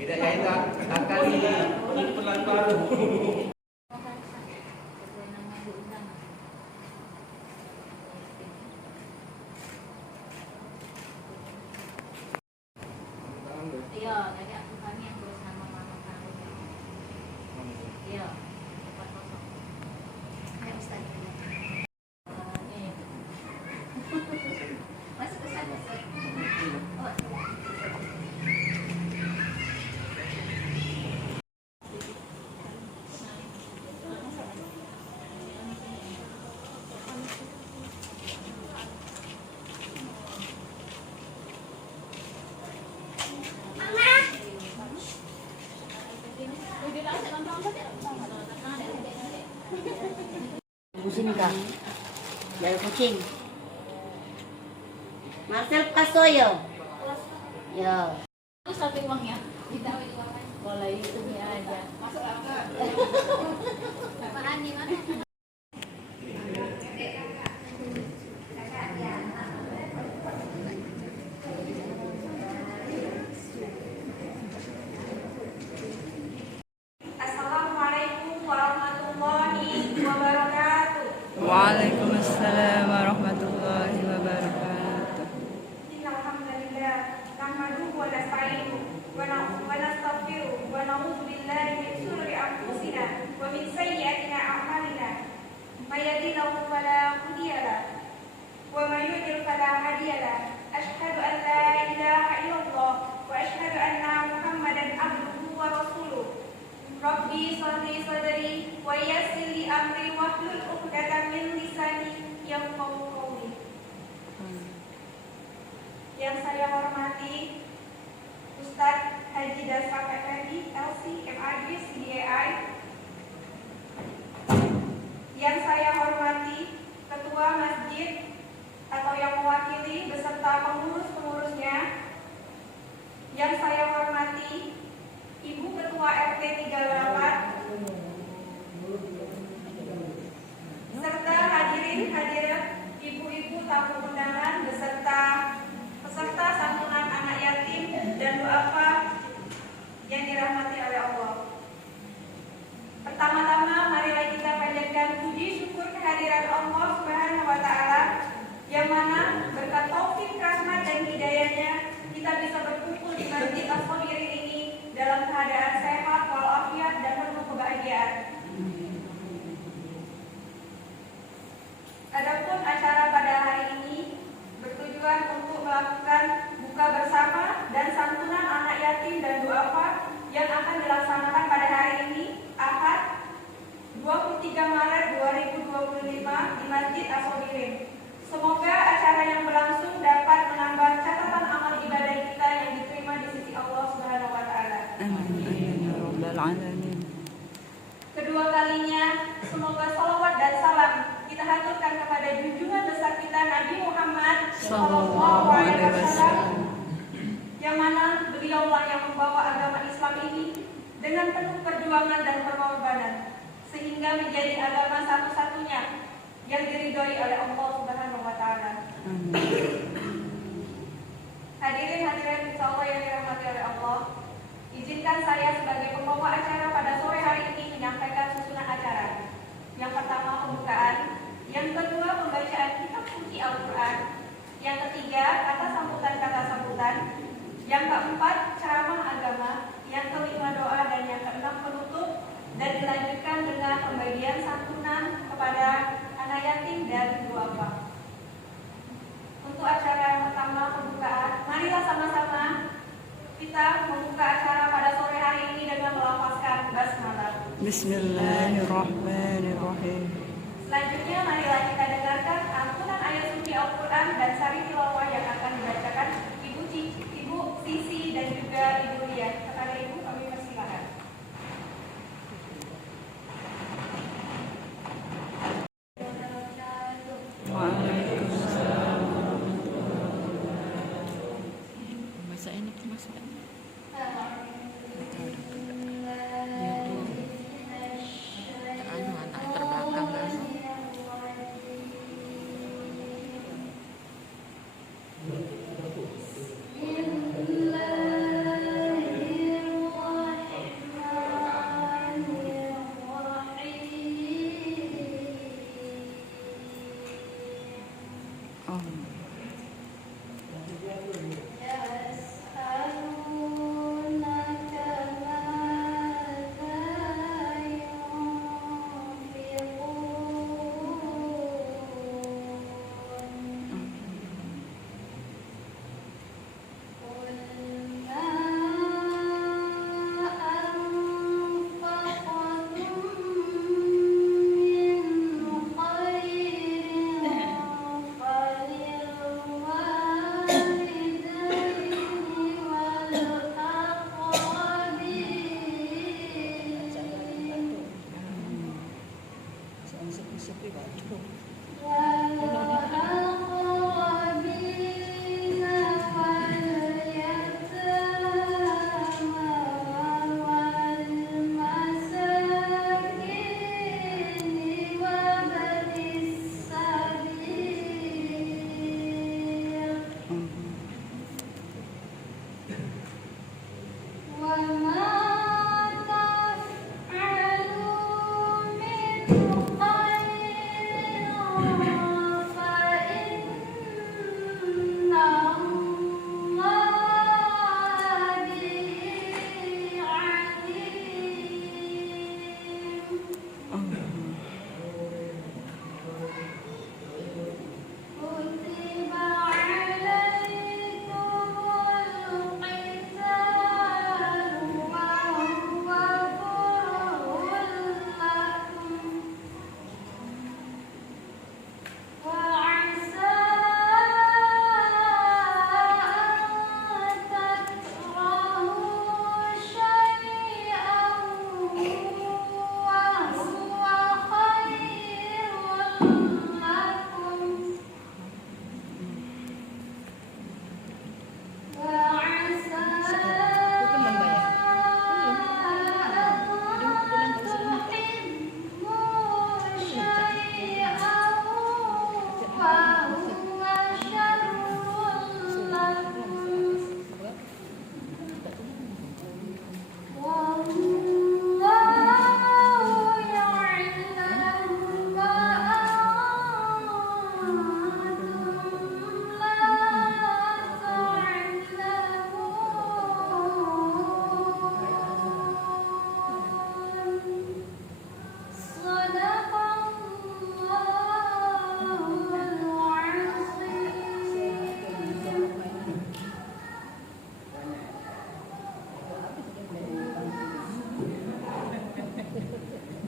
Beda ya itu akan ini pelan baru. Iya, tadi aku kami yang tulis nama mama kamu. Iya, 40. Ayo Ustaz. Masuk ke sana. Oh. Di sini kak, dari kucing. Marcel Kasoyo. Ya. Itu sampai uangnya. Kita boleh itu aja. Masuk apa? Apaan nih, Mas? Waalaikumsalam warahmatullahi wabarakatuh. Alhamdulillah, nahmaduhu wa nasta'inuhu wa nastaghfiruhu wa na'udzu billahi min shururi anfusina wa min sayyiati a'malina. May yahdihillahu fala mudilla lahu wa may yudlil fala hadiya lahu. Asyhadu an la ilaha illallah wa asyhadu anna Muhammadan abduhu wa rasuluh. Rabbi shrah sadri wa yassir li amri wahlul 'uqdatam min lisani yafqahu qawli. Yang saya hormati Ustadz Haji Dasra Effendi, LC, MAD, CDAI. Yang saya hormati Ketua Masjid atau yang mewakili beserta pengurus-pengurusnya. Yang saya hormati Ibu Ketua RT 38 serta hadirin hadirat ibu-ibu tamu undangan beserta peserta santunan anak yatim dan duafa yang dirahmati oleh Allah. Pertama-tama marilah kita panjatkan puji syukur kehadiran Allah Subhanahu wa taala yang mana berkat taufik, rahmat dan hidayahnya kita bisa berkumpul di Masjid As-Sabirin ini dalam keadaan sehat walafiat dan penuh kebahagiaan. Adapun acara pada hari ini bertujuan untuk melakukan buka bersama dan santunan anak yatim dan duafa yang akan dilaksanakan pada hari ini, Ahad 23 Maret 2025 di Masjid As-Sabirin. Semoga acara yang berlangsung dapat menambah catatan amal ibadah kita yang diterima di sisi Allah Subhanahu wa taala. Amin ya rabbal alamin. Kedua kalinya, semoga salawat dan salam kita haturkan kepada junjungan besar kita Nabi Muhammad Sallallahu Alaihi Wasallam, yang mana beliaulah yang membawa agama Islam ini dengan penuh perjuangan dan pengorbanan sehingga menjadi agama satu-satunya yang diridhoi oleh Allah Subhanahu Wa Taala. Hadirin hadirat insyaallah yang dirahmati oleh Allah, izinkan saya sebagai pembawa acara pada sore hari ini menyampaikan susunan acara. Yang pertama pembukaan, yang kedua pembacaan kitab suci Al-Quran, yang ketiga kata sambutan, yang keempat ceramah agama, yang kelima doa, dan yang keenam penutup, dan dilanjutkan dengan pembagian santunan kepada anak yatim dan duafa. Untuk acara yang pertama pembukaan, marilah sama-sama kita membuka acara pada sore hari ini dengan melafazkan basmalah. Bismillahirrahmanirrahim. Selanjutnya marilah kita dengarkan ampunan ayat suci Al-Quran dan sari tilawah yang akan dibacakan Ibu Sisi dan juga Ibu Lia. Kepada Ibu kami persilakan. Waalaikumsalam. Masa ini masuk. Anu anak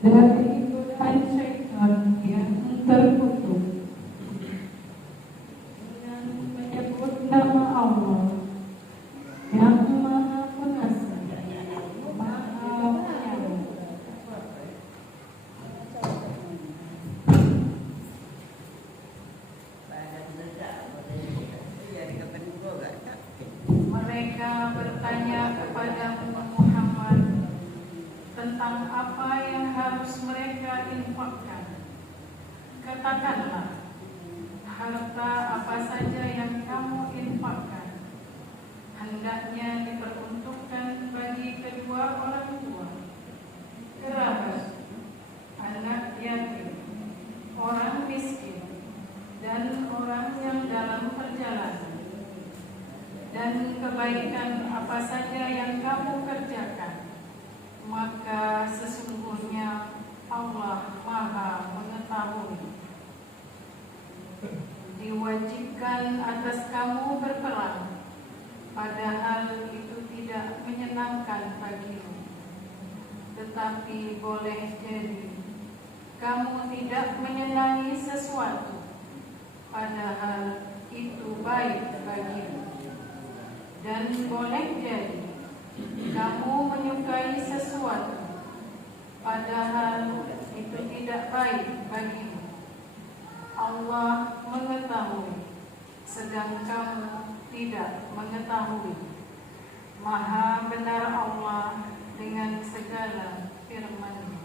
dari godaan syaitan yang terkutuk dengan menyebut nama Allah yang Maha Pengasih, Maha Penyayang. Mereka bertanya kepada Muhammad tentang apa yang harus mereka infakkan. Katakanlah, harta apa saja yang kamu infakkan hendaknya diperuntukkan bagi kedua orang tua, kerabat, anak yatim, orang miskin, dan orang yang dalam perjalanan. Dan kebaikan apa saja yang kamu kerjakan, maka sesungguhnya Allah Maha mengetahui. Diwajibkan atas kamu berperang, padahal itu tidak menyenangkan bagimu. Tetapi boleh jadi kamu tidak menyenangi sesuatu, padahal itu baik bagimu. Dan boleh jadi kamu menyukai sesuatu, padahal itu tidak baik bagimu. Allah mengetahui, sedang kamu tidak mengetahui. Maha benar Allah dengan segala firman-Nya.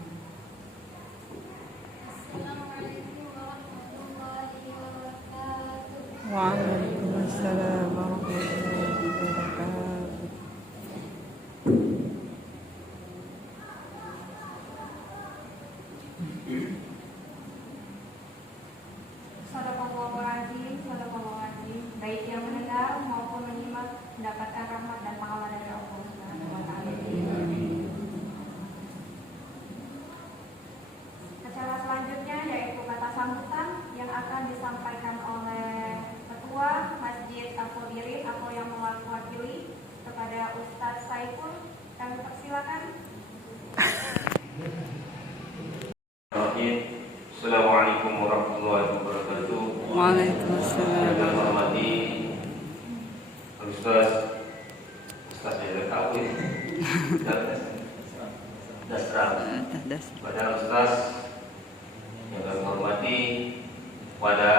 Assalamualaikum warahmatullahi wabarakatuh. Waalaikumsalam warahmatullahi wabarakatuh. Sadaqallahul baik yang mendengar maupun menyimak mendapatkan rahmat dan pahala dari Allah Subhanahu wa taala. Acara selanjutnya yaitu kata sambutan yang akan disampaikan oleh Ketua Masjid Al-Khodirin atau yang mewakili kepada Ustadz Saiful. Kami persilakan. Assalamualaikum warahmatullahi wabarakatuh. Waalaikumsalam. Yang saya hormati Ustaz saya tahu ini. Dasar. Pada Ustaz yang kami hormati, pada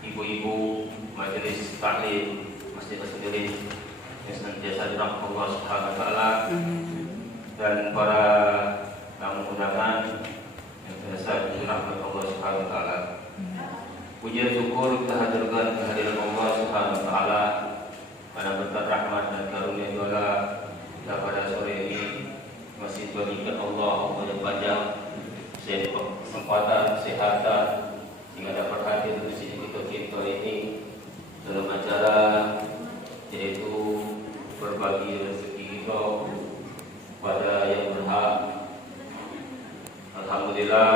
ibu-ibu majelis taklim Masjid Al-Khodirin yang senantiasa dirahmati Allah Subhanahu wa taala, dan para tamu undangan yang senantiasa dirahmati Allah Subhanahu wa taala. Puji syukur kita haturkan kehadiran Allah Subhanahu wa taala pada berkat rahmat dan karunia doa kita pada sore ini masih diberikan Allah yang panjang, kesempatan, kesehatan sehingga dapat hadir di sini kita ini dalam acara yaitu berbagi rezeki kita pada yang berhak. Alhamdulillah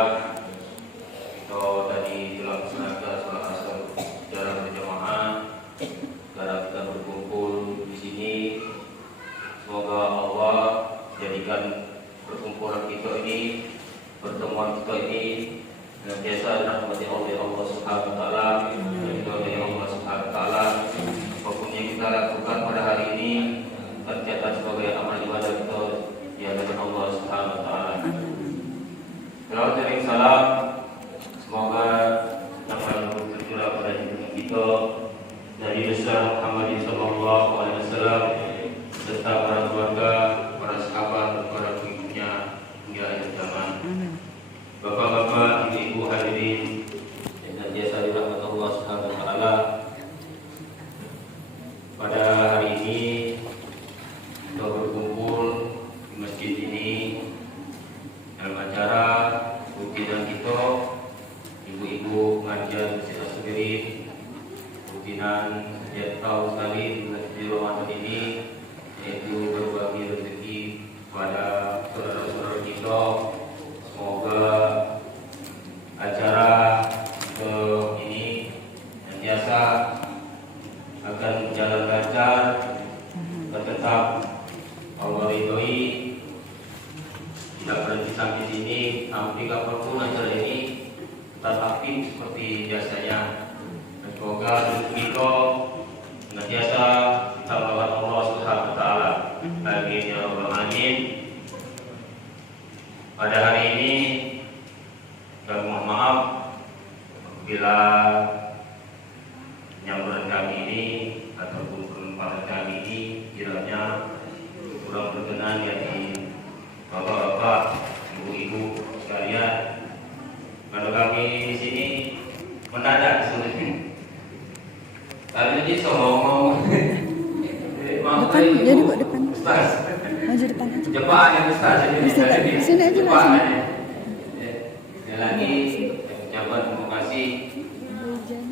kita tadi telah melaksanakan sholat asar secara berjamaah karena kita berkumpul di sini. Semoga Allah jadikan perkumpulan kita ini, pertemuan kita ini senantiasa dirahmati oleh Allah Subhanahu wa taala dan juga oleh Allah Subhanahu wa taala. Apapun yang kita lakukan pada hari ini tercatat sebagai amal ibadah kita di hadapan Allah Subhanahu wa taala. Selamat dan salam semoga akan tercurah pada hidup kita dari besar Muhammad sallallahu alaihi wasallam serta para keluarga, para sahabat, dan para pengikutnya hingga akhir zaman. Bapak-bapak, ibu-ibu hadirin yang senantiasa dirahmati Allah Subhanahu wa taala. Pada hari ini kita berkumpul di masjid ini dalam acara rutinan kita, ibu-ibu pengajian Masjid Al-Khodirin, rutinan setiap tahun sekali di Ramadan ini, yaitu berbagi rezeki pada saudara-saudara kita. Semoga acara ini biasa akan berjalan lancar dan tetap Allah ridhoi. Tidak berhenti sampai sini. nanti kapanpun acara ini tetap aktif seperti biasanya. Dan semoga kita senantiasa ditambahkan Allah Subhanahu wa taala. Amin ya rabbal alamin. Pada hari ini kami mohon maaf apabila penyaluran kami ini ataupun penempatan kami ini kiranya kurang berkenan dari bapak-bapak, ibu-ibu sekalian. Karena kami di sini mendadak sebenarnya. Kali ini ngomong. Depan, jadi kok depan. Ustaz. Maju depan aja. Jepaan ya Ustaz. Sini aja Mas. Sekali lagi ucapan terima kasih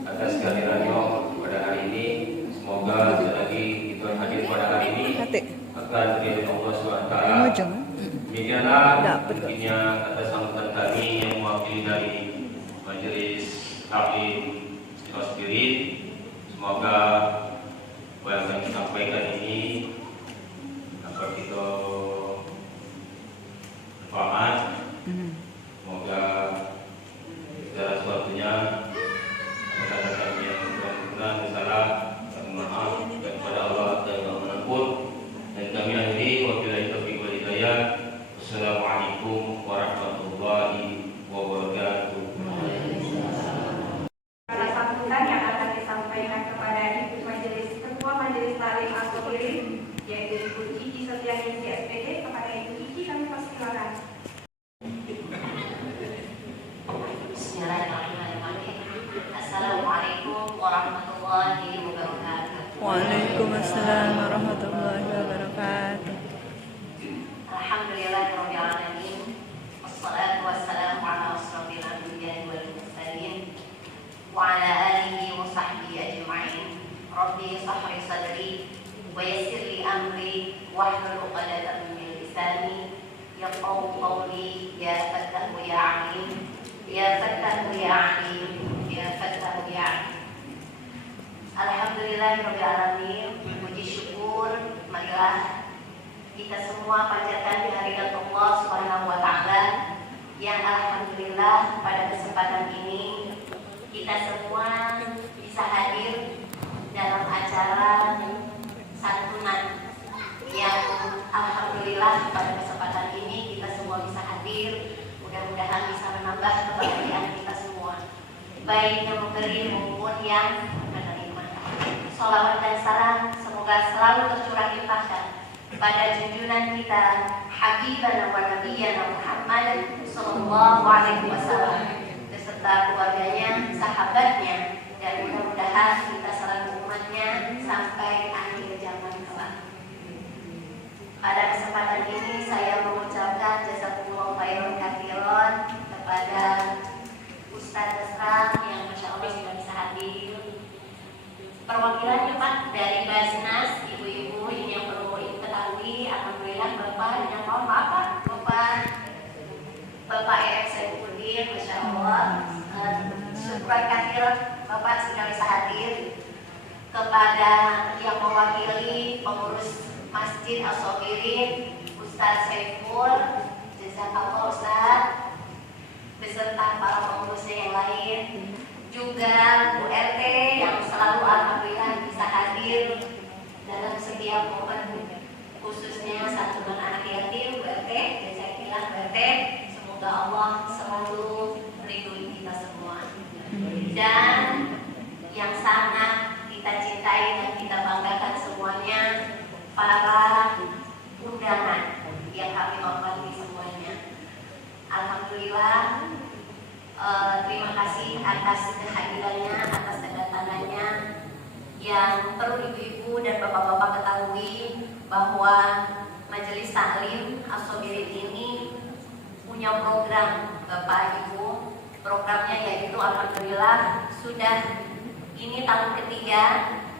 atas kehadirannya pada hari ini. Semoga selagi kita hadir pada hari ini akan diridhoi Allah SWT. Demikianlah tentunya atas sambutan kami yang mewakili dari Majelis Taklim Istiqomah Spirit. Semoga apa yang akan kita sampaikan ini dapat kita bermanfaat. Semoga segala sesuatunya kata kami yang benar salah kami maaf dan kepada Allah Taala mengampun. Dan kami akhiri wabillahi taufiq wal hidayah. Assalamualaikum warahmatullahi wabarakatuh. Pada sambutan yang akan disampaikan kepada Ibu Majelis Ketua Majelis Taklim As-Sabirin, yaitu Ibu Cici Setianingsih SPD. Kepada Ibu Cici kami persilakan. Bismillahirrahmanirrahim. Assalamualaikum warahmatullahi wabarakatuh. Waalaikumsalam warahmatullahi wabarakatuh. Alhamdulillahirabbil alamin. Wassalatu wassalamu ala asyrofil anbiya'i wal mursalin wa ala alihi wa sahbihi ajma'in. Rabbi shrah li sadri wa yassir li amri wahlul 'uqdatam min lisani yafqahu qawli. Ya Fattahu ya 'alim, ya Fattahu ya 'alim, ya Fattahu ya 'alim. Alhamdulillahirabbil alamin. Puji syukur marilah kita semua panjatkan kehadirat Allah Subhanahu wa taala yang alhamdulillah pada kesempatan ini kita semua bisa hadir dalam acara santunan yang alhamdulillah pada kesempatan ini kita semua bisa hadir. Mudah-mudahan bisa menambah kebahagiaan kita semua, baik yang memberi maupun yang menerima. Sholawat dan salam semoga selalu tercurah limpahkan pada junjungan kita Habibana wa Nabiyyana Muhammad sallallahu alaihi wasallam beserta keluarganya, sahabatnya, dan mudah-mudahan kita selalu umatnya sampai akhir zaman kelak. Pada kesempatan ini saya mengucapkan jazakumullahu khairan katsiran kepada Ustaz Esra yang Masya Allah sudah bisa hadir. Perwakilannya Pak dari Basnas, ibu-ibu ini yang perlu ibu ketahui. Alhamdulillah Bapak yang mohon maaf Pak, Bapak EF Saifuddin, Masya Allah. Syukur kathir Bapak sudah bisa hadir. Kepada yang mewakili pengurus Masjid As-Sabirin, Ustaz Saiful, jazakallah Ustaz, beserta para pengurusnya yang lain. Juga Bu RT yang selalu alhamdulillah bisa hadir dalam setiap momen, khususnya santunan anak yatim. Bu RT, jazakallah Bu RT, semoga Allah selalu ridhoi kita semua. Dan yang sangat kita cintai dan kita banggakan semuanya, para undangan yang kami hormati semuanya. Alhamdulillah. Terima kasih atas kehadirannya, atas kedatangannya. Yang perlu ibu-ibu dan bapak-bapak ketahui bahwa Majelis Taklim As-Sabirin ini punya program Bapak Ibu. Programnya yaitu alhamdulillah sudah ini tahun ketiga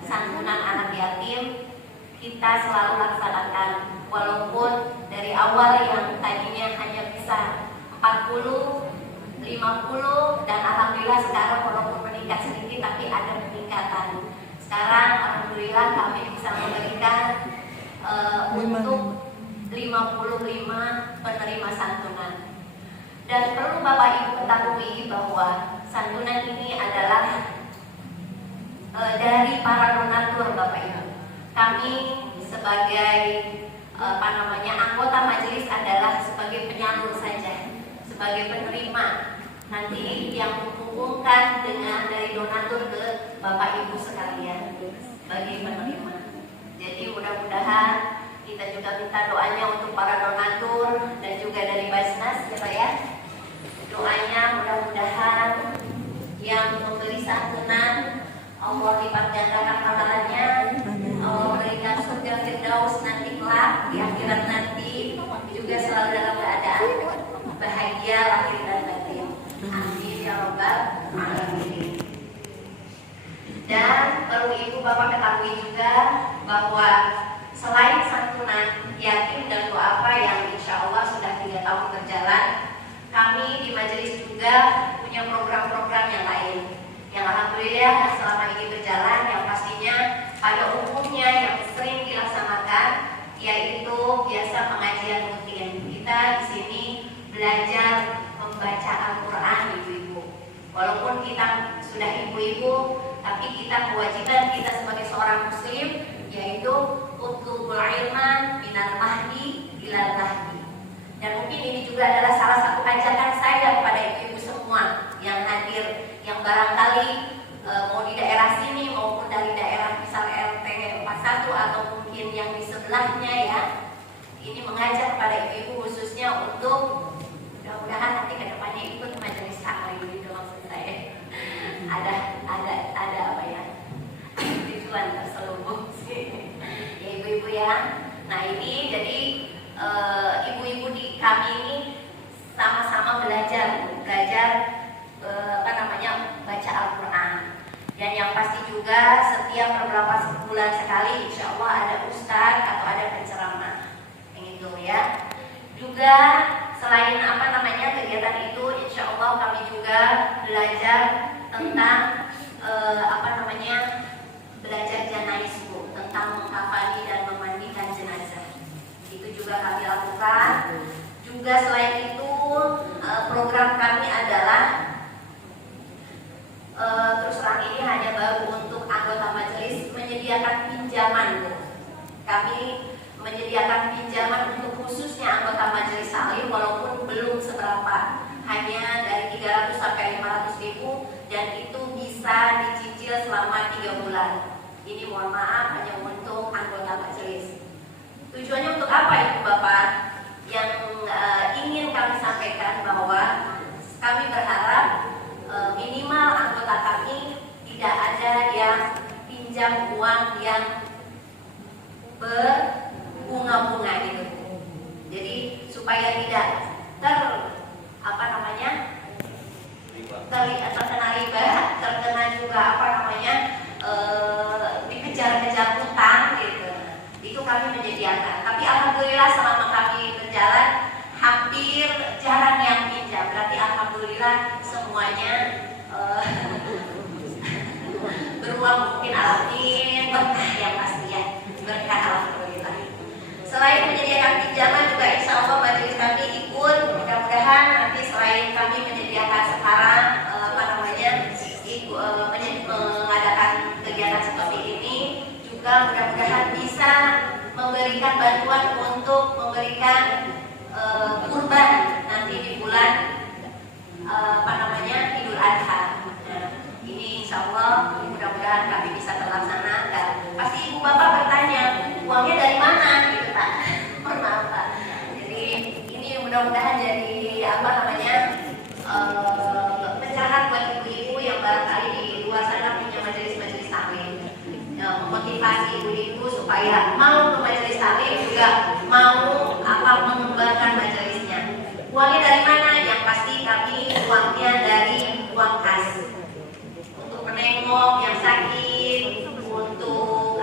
santunan anak yatim kita selalu laksanakan. Walaupun dari awal yang tadinya hanya bisa 40, 50, dan alhamdulillah sekarang walaupun meningkat sedikit tapi ada peningkatan. Sekarang alhamdulillah kami bisa memberikan untuk 55 penerima santunan. Dan perlu Bapak Ibu ketahui bahwa santunan ini adalah dari para donatur Bapak Ibu. Kami sebagai anggota majelis adalah sebagai penyalur saja, sebagai penerima nanti yang menghubungkan dengan dari donatur ke Bapak Ibu sekalian sebagai penerima. Jadi mudah-mudahan kita juga minta doanya untuk para donatur dan juga dari Basnas ya Pak ya. Doanya mudah-mudahan yang memberi santunan Allah lipat gandakan pahalanya, Allah berikan surga Firdaus nanti kelak di akhirat nanti juga selalu dalam keadaan bahagia lahir dan batin. Amin ya rabbal alamin. Dan perlu Ibu Bapak ketahui juga bahwa selain santunan yatim dan doa apa yang insya Allah sudah 3 tahun berjalan, kami di majelis juga punya program-program yang lain yang alhamdulillah selama ini berjalan, yang pastinya pada umumnya yang sering dilaksanakan yaitu biasa pengajian rutin. Kita di sini belajar membaca Al-Quran ibu-ibu. Walaupun kita sudah ibu-ibu, tapi kita kewajiban kita sebagai seorang muslim yaitu utlubul ilman minal mahdi ilal lahdi. Dan mungkin ini juga adalah salah satu ajakan saya kepada ibu-ibu semua yang hadir, yang barangkali mau di daerah sini maupun dari daerah misal RT 41 atau mungkin yang di sebelahnya ya. Ini mengajak kepada ibu-ibu khususnya untuk mudah-mudahan nanti kedepannya ikut majelis taklim itu maksud saya. Ada apa ya? Tujuan terselubung sih. Ya ibu-ibu ya. Nah ini jadi ibu-ibu di kami ini sama-sama belajar baca Al-Quran. Dan yang pasti juga setiap beberapa bulan sekali insya Allah ada ustadz atau ada penceramah yang itu ya. Juga selain kegiatan itu insya Allah kami juga belajar tentang belajar janais Bu, tentang mengkafani dan memandikan jenazah. Itu juga kami lakukan. Juga selain itu program kami adalah terus terang ini hanya baru untuk anggota majelis menyediakan pinjaman Bu. Kami menyediakan pinjaman untuk khususnya anggota majelis taklim walaupun belum seberapa, hanya dari 300 sampai 500 ribu dan itu bisa dicicil selama 3 bulan. Ini mohon maaf hanya untuk anggota majelis. Tujuannya untuk apa Ibu Bapak? Yang ingin kami sampaikan bahwa kami berharap minimal anggota kami tidak ada yang pinjam uang yang berbunga-bunga gitu. Jadi supaya tidak terkena riba, terkena juga dikejar-kejar utang gitu. Itu kami menyediakan. Tapi alhamdulillah selama kami berjalan hampir jarang yang pinjam. Berarti alhamdulillah semuanya beruang mungkin alamin berkah yang pasti ya, berkah alhamdulillah. Selain menyediakan pinjaman juga insya Allah majelis kami ikut, mudah-mudahan nanti selain kami menyediakan sekarang mengadakan kegiatan seperti ini, juga mudah-mudahan bisa memberikan bantuan untuk memberikan kurban nanti di bulan Idul Adha. Ini insya Allah mudah-mudahan kami bisa terlaksana. Dan pasti ibu bapak bertanya uangnya dari mana gitu Pak. Mohon maaf Pak. Jadi ini mudah-mudahan jadi pencerahan buat ibu-ibu yang barangkali di luar sana punya majelis-majelis taklim. Memotivasi ibu-ibu supaya mau ke majelis taklim juga mau mengembangkan majelisnya. Uangnya dari mana? Yang pasti kami uangnya dari uang kas. Untuk menengok yang sakit, untuk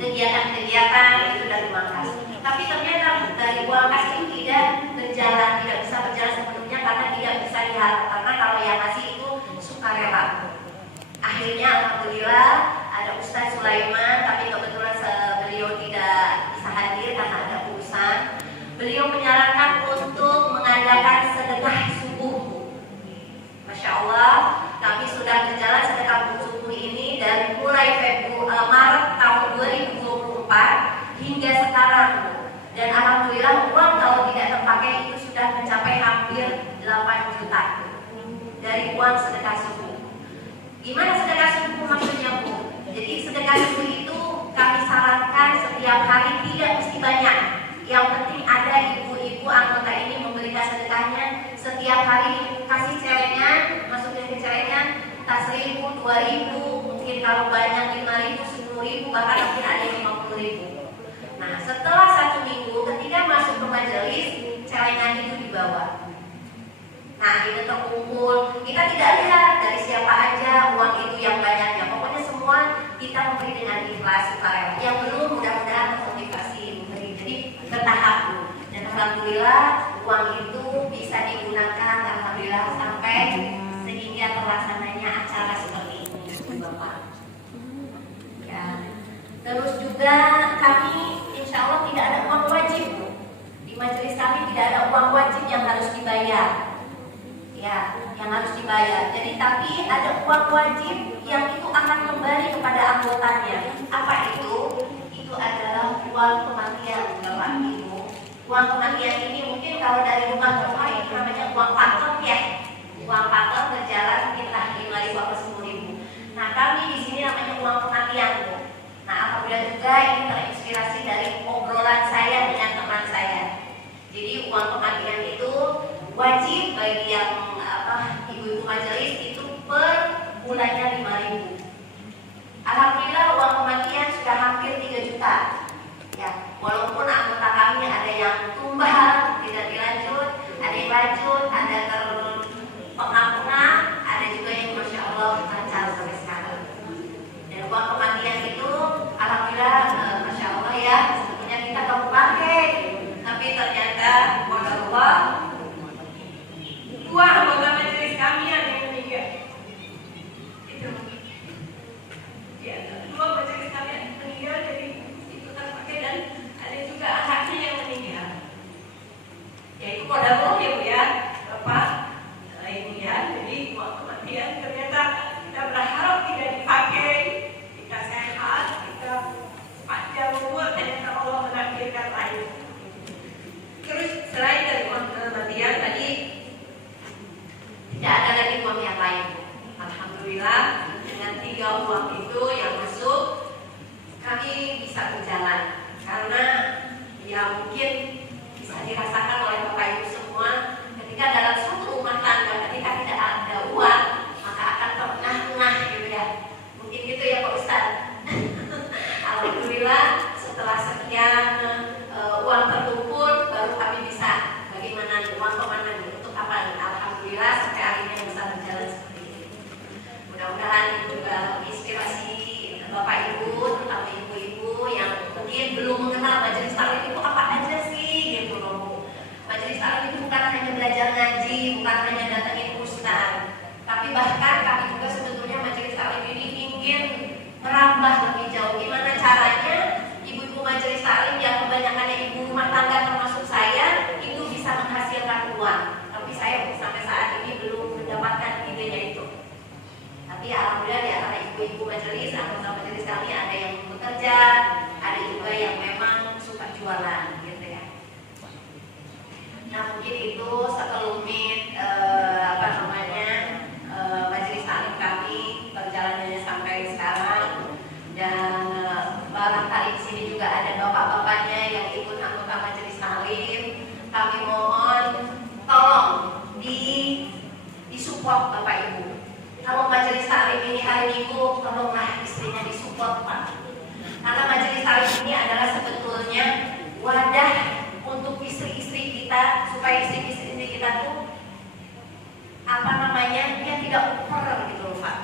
kegiatan-kegiatan itu dari uang kas. Tapi ternyata dari uang kas itu tidak bisa berjalan sepenuhnya karena tidak bisa diharap. Karena kalau yang ngasih itu sukarela. Akhirnya alhamdulillah ada Ustaz Sulaiman, tapi kebetulan beliau tidak bisa hadir karena ada urusan. Beliau menyarankan untuk mengadakan dari uang sedekah subuh. Gimana sedekah subuh maksudnya, Bu? Jadi sedekah subuh itu kami sarankan setiap hari, tidak mesti banyak. Yang penting ada ibu-ibu anggota ini memberikan sedekahnya setiap hari, kasih celengan, masukin ke celengan, entah 1.000, 2.000, mungkin kalau banyak 5.000, 10.000, bahkan mungkin ada yang 50.000. Nah, setelah 1 minggu ketika masuk ke majelis, celengan itu dibawa. Nah, itu terkumpul, kita tidak lihat dari siapa aja uang itu yang banyaknya. Pokoknya semua kita memberi dengan ikhlas, sukarela. Yang belum mudah-mudahan termotivasi memberi. Jadi bertahap Bu. Dan alhamdulillah uang itu bisa digunakan alhamdulillah sampai sehingga terlaksananya acara seperti ini, Bapak. Ya. Terus juga kami insya Allah tidak ada uang wajib Bu. Di majelis kami tidak ada uang wajib yang harus dibayar. Ya, yang harus dibayar. Jadi tapi ada uang wajib yang itu akan kembali kepada anggotanya. Apa itu? Itu adalah uang kematian, Bapak Ibu. Uang kematian ini mungkin kalau dari rumah ke rumah itu namanya uang paket ya. Uang paket berjalan entah 5.000 atau 10.000. Nah, kami di sini namanya uang kematian, Bu. Nah, apabila juga ini terinspirasi dari obrolan saya dengan teman saya. Jadi uang kematian itu wajib bagi yang ibu-ibu majelis itu per bulannya 5.000. Alhamdulillah uang kematian sudah hampir 3 juta. Ya, walaupun anggota kami ada yang tumbang, tidak dilanjut, ada yang lanjut, ada terpengah-pengah, ada juga yang masya Allah lancar sampai sekarang. Dan uang kematian itu alhamdulillah masya Allah ya, sebetulnya kita tahu pakai, tapi ternyata Allah dua anggota majelis kami ada yang meninggal. Itu ya, 2 majelis kami yang meninggal, jadi itu terpakai dan ada juga anaknya yang meninggal. Ya itu qadarullah ya Bu ya, Bapak Ibu ya. Jadi uang kematian ternyata kita berharap tidak dipakai, kita sehat, kita panjang umur, ternyata Allah menakdirkan lain. Terus selain dari uang kematian tadi tidak ada lagi uang yang lain. Alhamdulillah dengan 3 uang itu yang masuk kami bisa berjalan. Karena ya mungkin bisa dirasakan oleh Bapak Ibu semua ketika dalam suatu rumah tangga ketika tidak ada uang maka akan terengah-engah gitu ya. Mungkin gitu ya Pak Ustadz. Alhamdulillah setelah sekian uang terkumpul baru kami bisa bagaimana uang kemana untuk apa nih. Alhamdulillah sampai akhirnya bisa berjalan seperti ini. Mudah-mudahan itu juga inspirasi Bapak Ibu, terutama ibu-ibu yang mungkin belum mengenal majelis taklim itu apa aja sih gitu loh. Majelis taklim itu bukan hanya belajar ngaji, bukan hanya datangin ustaz, tapi bahkan kami juga sebetulnya majelis taklim ini ingin merambah lebih jauh. Gimana caranya ibu-ibu majelis taklim yang kebanyakannya ibu rumah tangga termasuk saya itu bisa menghasilkan uang. Tapi saya sampai saat ini belum mendapatkan idenya itu. Tapi alhamdulillah di antara ibu-ibu majelis, anggota majelis kami ada yang bekerja, ada juga yang memang suka jualan gitu ya. Nah mungkin itu sekelumit majelis taklim kami perjalanannya sampai sekarang. Dan barangkali di sini juga ada bapak-bapaknya yang ikut anggota majelis taklim. Kami mohon tolong disupport Bapak Ibu. Kalau majelis taklim ini hari Minggu, tolonglah istrinya disupport Pak. Karena majelis taklim ini adalah sebetulnya wadah untuk istri-istri kita supaya istri-istri kita tuh dia tidak over gitu loh Pak.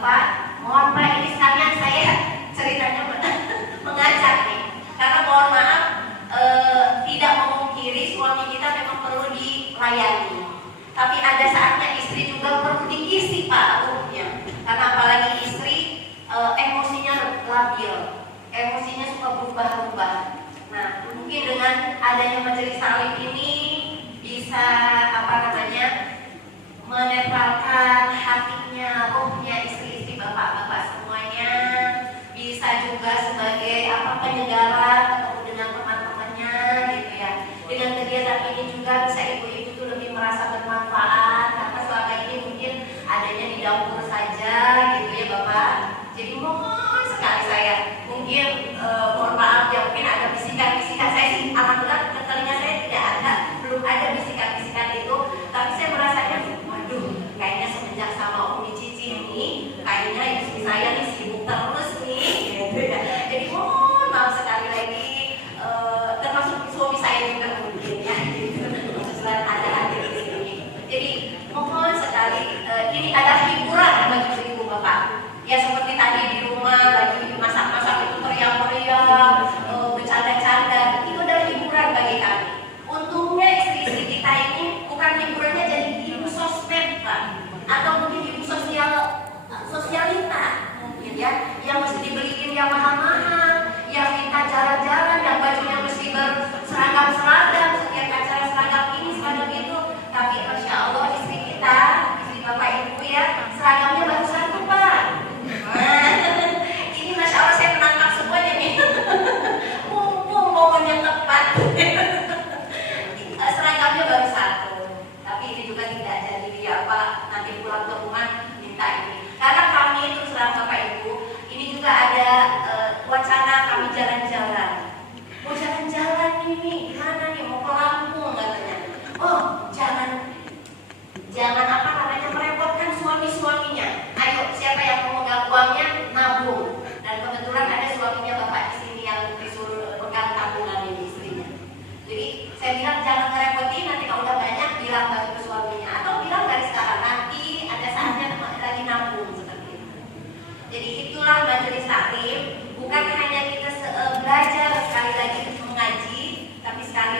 Pak, mohon Pak ini sekalian saya ceritanya mengajak nih. Karena mohon maaf tidak memungkiri suami kita memang perlu dilayani. Tapi ada saatnya istri juga perlu diisi Pak ruhnya. Karena apalagi istri emosinya labil, emosinya suka berubah-ubah. Nah mungkin dengan adanya majelis taklim ini bisa menetralkan hatinya, ruhnya istri-istri bapak-bapak semuanya. Bisa juga sebagai penyegaran ketemu dengan teman-temannya gitu ya. Dengan kegiatan ini juga bisa ibu-ibu itu lebih merasa bermanfaat.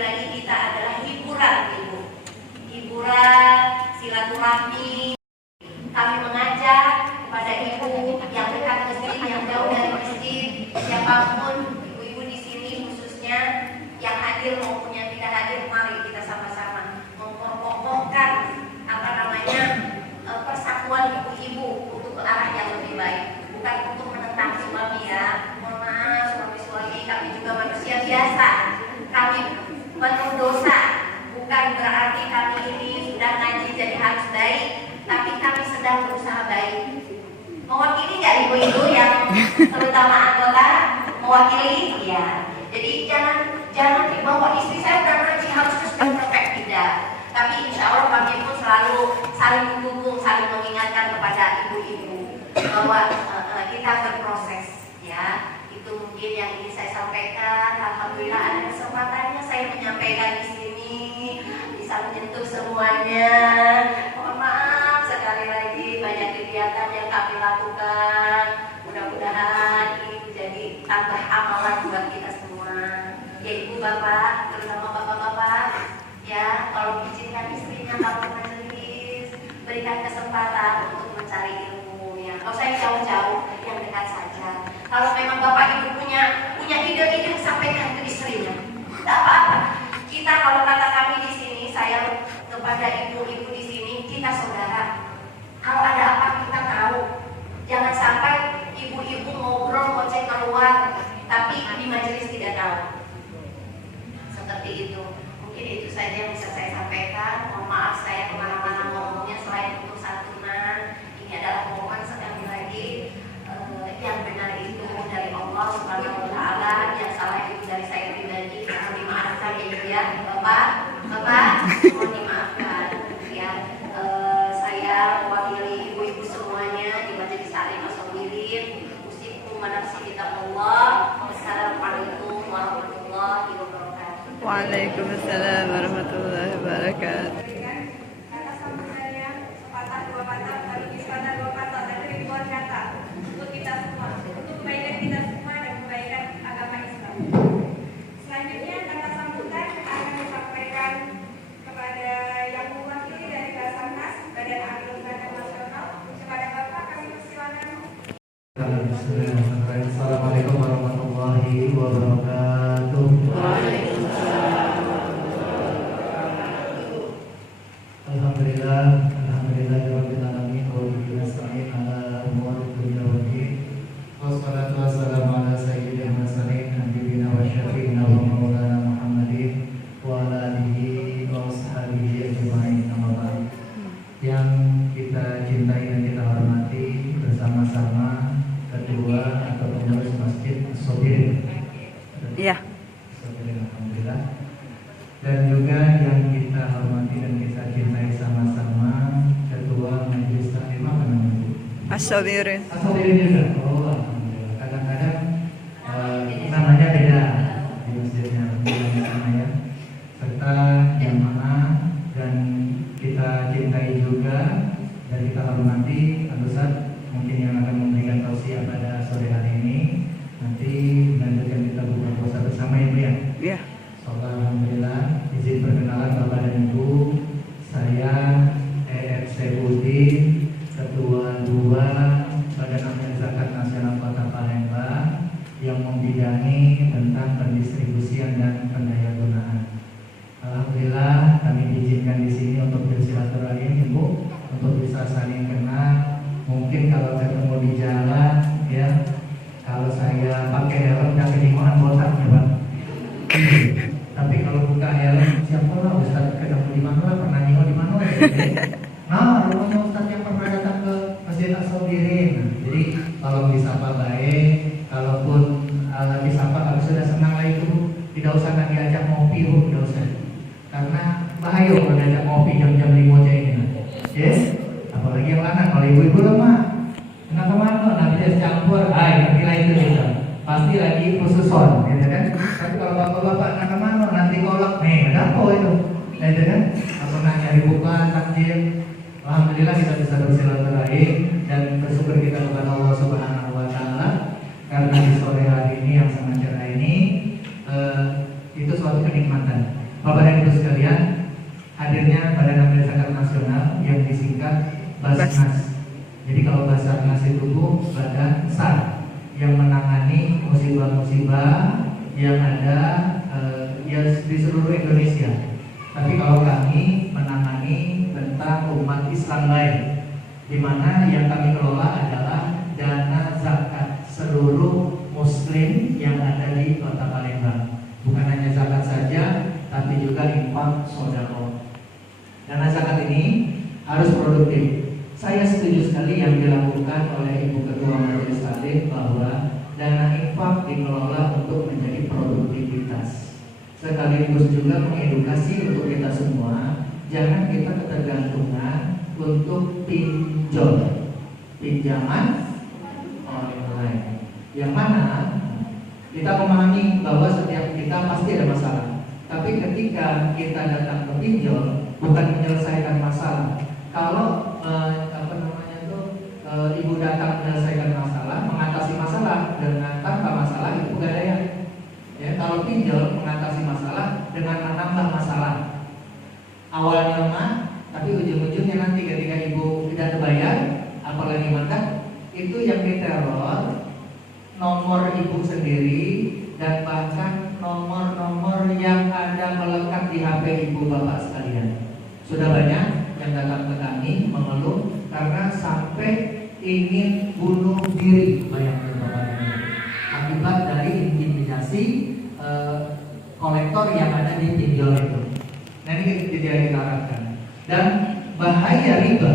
lagi kita adalah hiburan Ibu. Hiburan, silaturahmi. Kami mengajak kepada ibu yang dekat masjid, yang jauh dari masjid, siapapun ibu-ibu di sini khususnya yang hadir maupun yang tidak hadir, mari kita sama-sama memperkokohkan persatuan ibu-ibu untuk ke arah yang lebih baik, bukan untuk menentang suami ya. Mohon maaf suami-suami, kami juga manusia biasa, kami penuh dosa, bukan berarti kami ini sudah ngaji jadi harus baik, tapi kami sedang berusaha baik. Mewakili nggak ibu-ibu yang terutama anggota mewakili ya. Jadi jangan dibawa istri saya udah ngaji harus perfect, tidak. Tapi insya Allah kami pun selalu saling mendukung, saling mengingatkan kepada ibu-ibu bahwa kita berproses ya. Itu mungkin yang ingin saya sampaikan. Alhamdulillah ada kesempatannya saya menyampaikan di sini, bisa menyentuh semuanya. Mohon maaf sekali lagi banyak kegiatan yang kami lakukan. Mudah-mudahan ini menjadi tambah amalan buat kita semua. Ya Ibu Bapak, terutama Bapak-bapak, ya kalau mengizinkan istrinya kalau majelis, berikan kesempatan untuk mencari ilmu ya. Kalau saya jauh-jauh, yang dekat saja. Kalau memang Bapak Ibu punya ide-ide, sampaikan ke istrinya. Tidak apa-apa. Kita kalau kata kami di sini, saya kepada ibu-ibu di sini, kita saudara. Kalau ada apa kita tahu. Jangan sampai ibu-ibu ngobrol ngoceh keluar, tapi di majelis tidak tahu. Seperti itu. Mungkin itu saja yang bisa saya sampaikan. Mohon maaf saya kemana-mana ngomongnya, selain untuk santunan. Ini adalah momen sekali lagi yang benar itu dari Allah Subhanahu Wa Taala, yang salah itu dari saya pribadi. Mohon dimaafkan ya Ibu ya, Bapak, mohon dimaafkan ya. Saya mewakili ibu-ibu semuanya di majelis taklim as-solihin. Usikum manafsi kitabullah. Wassalamualaikum warahmatullahi wabarakatuh. Waalaikumsalam warahmatullahi wabarakatuh. Kata sambutannya sepatah dua patah, kalau sepatah dua patah dan ribuan kata untuk kita semua, untuk kebaikan kita semua dan kebaikan agama Islam. Selanjutnya kata sambutan akan disampaikan kepada yang mewakili dari Basarnas Badan Ahli Lembaga Nasional. Kepada Bapak kami persilakan. Assalamualaikum warahmatullahi wabarakatuh. Alhamdulillahirabbil alamin wa bihi nasta'in ala umuri dunya waddin. Wassalatu wassalamu ala sayyidil mursalin nabiyina wa syafi'ina wa maulana Muhammadin wa ala alihi wa ashabihi ajma'in. Amma ba'd. Yang kita cintai dan kita hormati bersama-sama ketua atau pengurus Masjid As-Solihin. Iya. Alhamdulillah. Dan juga yang kita hormati dan kita cintai sama-sama ketua Majelis Taklim apa namanya? As-Solihin. As-Solihin juga. Oh, alhamdulillah. Kadang-kadang namanya beda di masjidnya, namanya. Serta jamaah dan kita cintai juga dan kita hormati Al-Ustaz mungkin yang akan memberikan tausiah pada sore hari ini. Nanti melanjutkan kita buka puasa bersama Ibu ya. Iya. Alhamdulillah, izin perkenalan Bapak dan Ibu. Saya E.F. Saifuddin, Ketua 2 Badan Amil Zakat Nasional Kota Palembang, yang membidangi tentang pendistribusian dan pendayagunaan. Alhamdulillah, kami diizinkan di sini untuk bersilaturahim, Ibu, untuk bisa saling kenal. Mungkin kalau ketemu di jalan, ya, kalau saya pakai helm dan kelingan botaknya, Pak. Tapi kalau buka helm, siapa lah Ustaz ketemu di mana, pernah nengok di mana ya? Nah, rumahnya Ustaz yang pernah datang ke Masjid As-Solihin. Jadi kalau disapa baik, kalaupun disapa kalau sudah senang lah itu, tidak usah nak diajak ngopi, Bu, tidak usah. Karena bahaya kalau diajak ngopi jam-jam 5 aja ini. Yes? Apalagi yang lanang, kalau ibu-ibu lemah. Kenapa mana? Nanti campur, ngerti lah itu gitu. Pasti lagi khususon, gitu kan? Tapi kalau bapak-bapak nak kemana, nanti kolak, nih, ada apa itu? Gitu kan? Apa nak nyari buka, takjil? Alhamdulillah kita bisa bersilaturahim dan bersyukur kita kepada Allah Subhanahu Wa Taala karena di sore hari ini yang sangat cerah ini itu suatu kenikmatan. Bapak dan Ibu sekalian, hadirnya Badan Amil Zakat Nasional yang disingkat Basnas. Jadi kalau Basnas itu Badan SAR yang menangani musibah-musibah yang ada di seluruh Indonesia. Tapi kalau kami menangani tentang umat Islam lain, di mana yang kami kelola adalah dana zakat seluruh Muslim yang ada di Kota Palembang. Bukan hanya zakat saja, tapi juga infak sedekah. Dana zakat ini harus produktif. Saya setuju sekali yang dilakukan oleh Ibu Ketua Majelis Taklim bahwa dana infak dikelola untuk menjadi produktivitas. Sekaligus juga mengedukasi untuk kita semua, jangan kita ketergantungan untuk pinjaman online. Yang mana kita memahami bahwa setiap kita pasti ada masalah. Tapi ketika kita datang ke pinjol, bukan menyelesaikan masalah. Kalau ibu datang menyelesaikan masalah, mengatasi masalah dengan tanpa masalah itu pegadaian. Ya, kalau pinjol mengatasi masalah dengan menambah masalah. Awalnya mah, tapi ujung-ujungnya nanti ketika ibu tidak terbayar, apalagi makan, itu yang diteror nomor ibu sendiri dan bahkan nomor-nomor yang ada melekat di HP ibu bapak sekalian. Sudah banyak yang datang ke kami mengeluh karena sampai ingin bunuh diri, bayangkan bapak dan ibu, akibat dari intimidasi kolektor yang ada di pinjol itu. Nah ini tidak kita harapkan. Dan bahaya riba,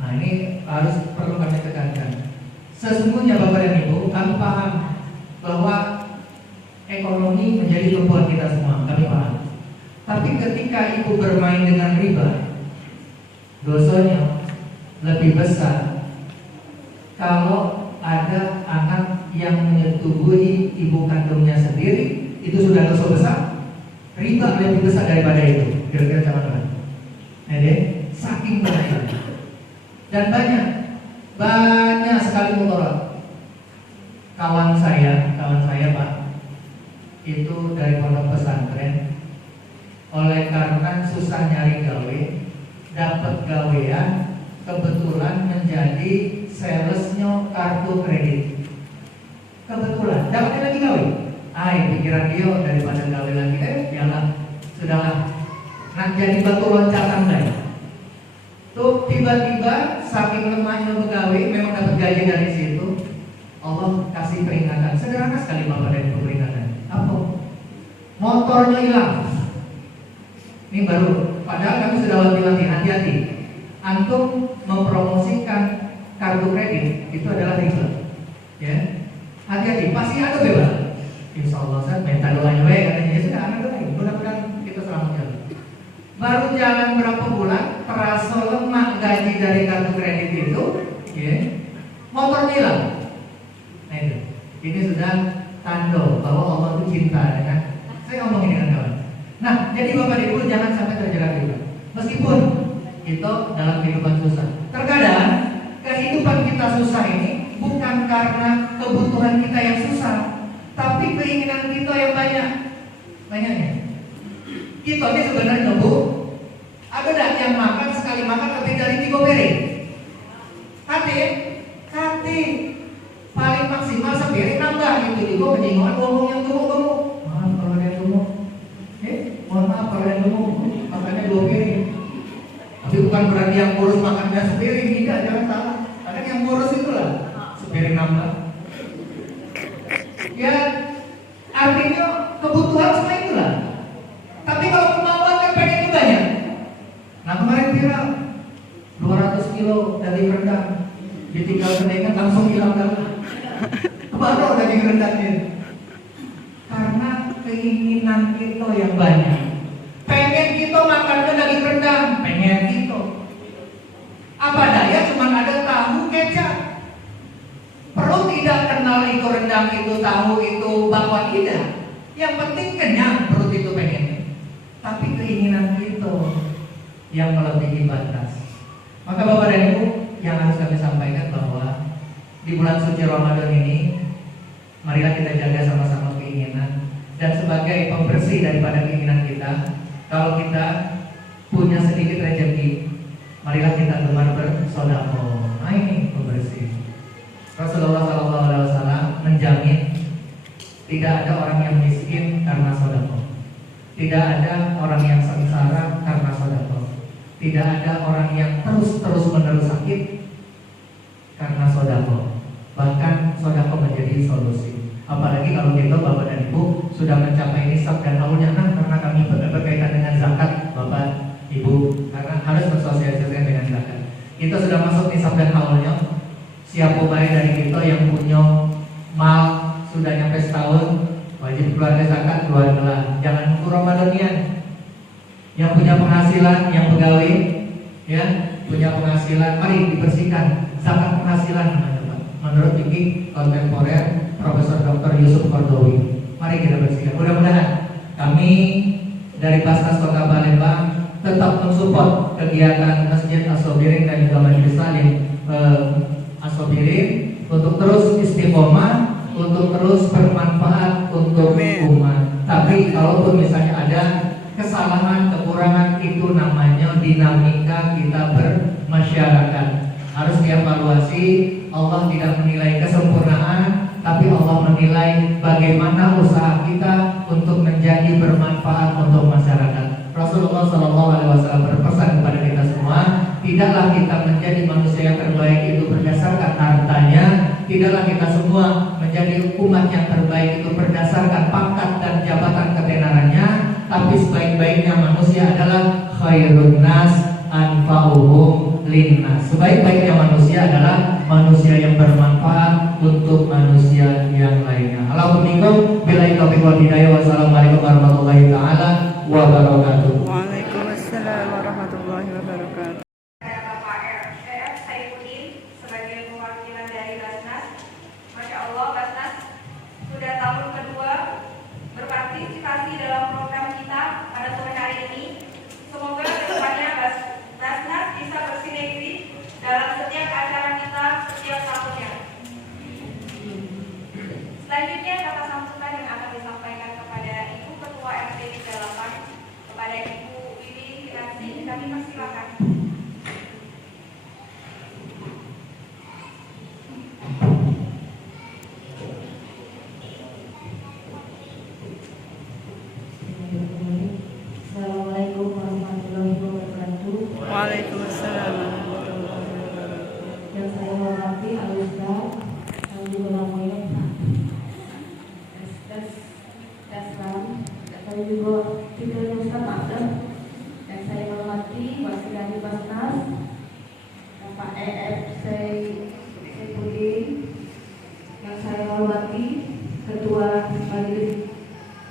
nah ini harus perlu kami tekankan. Sesungguhnya bapak dan ibu, kami paham bahwa ekonomi menjadi tumpuan kita semua, kami paham. Tapi ketika ibu bermain dengan riba, dosanya lebih besar kalau ada anak yang menyetubuhi ibu kandungnya sendiri. Itu sudah dosa besar. Riba lebih besar daripada itu. Kira-kira teman-teman. Saking bahaya. Dan banyak sekali mudarat. Kawan saya Pak, itu dari pondok pesantren. Oleh karena susah nyari gawe, dapat gawean, kebetulan menjadi salesnya kartu kredit. Kebetulan dapat lagi gawe. Pikiran dia daripada gawe lagi, sudahlah. Nah jadi batu loncatan deh. Tuh tiba-tiba saking lemahnya pegawai, memang dapat gaji dari situ. Allah kasih peringatan, sederhana sekali bapak dan ibu peringatan. Apa? Motornya hilang. Ini baru. Padahal kami sudah wanti-wanti, hati-hati. Antum mempromosikan kartu kredit itu adalah riba. Ya, hati-hati. Pasti ada bebas. Insya Allah saya minta doanya katanya. Ya sudah, anak doain. Mudah-mudahan kita selamat jalan. Baru jalan berapa bulan, terasa lemah gaji dari kartu kredit itu, ya, motornya hilang. Nah itu, ini sudah tanda bahwa Allah itu cinta, ya kan? Saya ngomongin dengan kawan. Nah, jadi bapak ibu jangan sampai terjerat riba. Meskipun itu dalam kehidupan susah. Terkadang kehidupan kita susah ini bukan karena kebutuhan kita yang susah, tapi keinginan kita yang banyaknya. Kita ini sebenarnya ada enggak yang makan sekali makan lebih dari 3 piring? Kati paling maksimal sepiring nambah gitu juga kejingoan ngomong yang gemuk. Maaf kalau ada yang gemuk. Mohon maaf kalau ada yang gemuk. Makannya 2 piring. Tapi bukan berarti yang kurus makannya sepiring, tidak, jangan salah. Kadang yang kurus itulah sepiring nambah. Ya, artinya kebutuhan semua itulah. Tapi kalau kemauan kan pengen itu banyak. Nah kemarin viral 200 kilo daging rendang, ditinggal kenaikan langsung hilang dah. Baru daging rendangnya. Karena keinginan kita yang banyak. Pengen kita makannya daging rendang, pengen kita. Apa daya cuma ada tahu kecap. Perlu tidak kenal itu rendang, itu tahu, itu bakwan, tidak. Yang penting kenyang, perut itu pengen. Tapi keinginan kita yang melebihi batas. Maka bapak dan ibu, yang harus kami sampaikan bahwa di bulan suci Ramadan ini, marilah kita jaga sama-sama keinginan. Dan sebagai pembersih daripada keinginan kita, kita punya sedikit rezeki, marilah kita gemar bersedekah. Nah ini pembersih. Rasulullah SAW menjamin tidak ada orang yang miskin karena sedekah. Tidak ada orang yang sengsara karena sedekah. Tidak ada orang yang terus menerus sakit karena sedekah. Bahkan sedekah menjadi solusi. Apalagi kalau kita Bapak dan Ibu sudah mencapai nisab dan haulnya, karena kami berkaitan dengan zakat Bapak Ibu, karena harus bersosialisasikan dengan zakat. Kita sudah masuk nisab dan haulnya. Siapa baik dari kita yang punya mal sudah nyampe setahun, wajib keluarga zakat, keluarga. Jangan nunggu Ramadanian. Yang punya penghasilan, yang pegawai, ya punya penghasilan, mari dibersihkan zakat penghasilan namanya Pak. Menurut fikih kontemporer Profesor Dr. Yusuf Kordowi, mari kita bersihkan. Mudah-mudahan kami dari Basnas Kota Palembang tetap mensupport kegiatan Masjid As-Sobirin dan juga Majelis Taklim As-Sobirin untuk terus istiqomah, untuk terus bermanfaat untuk umat. Tapi kalaupun misalnya ada kesalahan, kekurangan, itu namanya dinamika kita bermasyarakat. Harus dievaluasi. Allah tidak menilai kesempurnaan, tapi Allah menilai bagaimana usaha kita untuk menjadi bermanfaat untuk masyarakat. Rasulullah SAW berpesan kepada kita semua, tidaklah kita menjadi manusia yang terbaik itu berdasarkan hartanya, tidaklah kita semua menjadi umat yang terbaik itu berdasarkan pangkat dan jabatan ketenarannya, tapi sebaik-baiknya manusia adalah khairun nas anfa'uhum linnas. Sebaik-baiknya manusia adalah manusia yang bermanfaat untuk manusia yang lainnya. Alhamdulillah, billahi taufiq wal hidayah. Wassalamualaikum warahmatullahi taala wabarakatuh. Waalaikumsalam warahmatullahi wabarakatuh. Saya Bapak EF Saifuddin sebagai perwakilan dari Basnas. Masya Allah, Basnas sudah tahun kedua berpartisipasi dalam program kita pada sore hari ini. Semoga kedepannya Basnas bisa bersinergi dalam setiap acara kita setiap tahunnya. Selanjutnya kata sambutan yang akan disampaikan kepada Ibu Ketua RT 38, kepada Ibu Wiwi Finansi, kami persilakan. Assalamualaikum warahmatullahi wabarakatuh. Waalaikumsalam warahmatullahi wabarakatuh. Yang saya hormati Al-Ustaz yang juga namanya Dasram, saya juga tidak Ustaz Maksud. Yang saya hormati Wakil dari Basnas Bapak EF Saifuddin. Yang saya hormati Ketua Majelis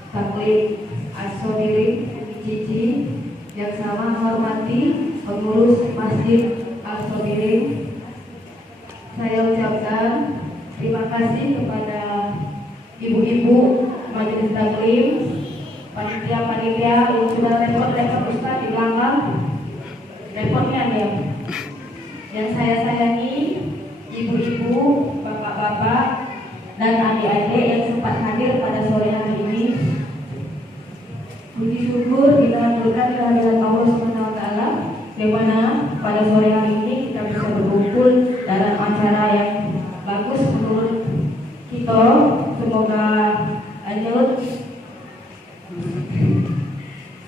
Taklim As-Sobirin Cici, yang sama hormati pengurus Masjid Al-Sobirin. Saya ucapkan terima kasih kepada ibu-ibu Majelis Taklim, panitia-panitia yang sudah repot-repot Ustaz di belakang. Repotnya ya. Yang saya sayangi ibu-ibu, bapak-bapak, dan adik-adik yang sempat hadir pada sore hari ini. Puji syukur kita haturkan kehadiran Allah SWT, di mana pada sore hari ini kita bisa berkumpul dalam acara yang bagus menurut kita. Semoga lanjut.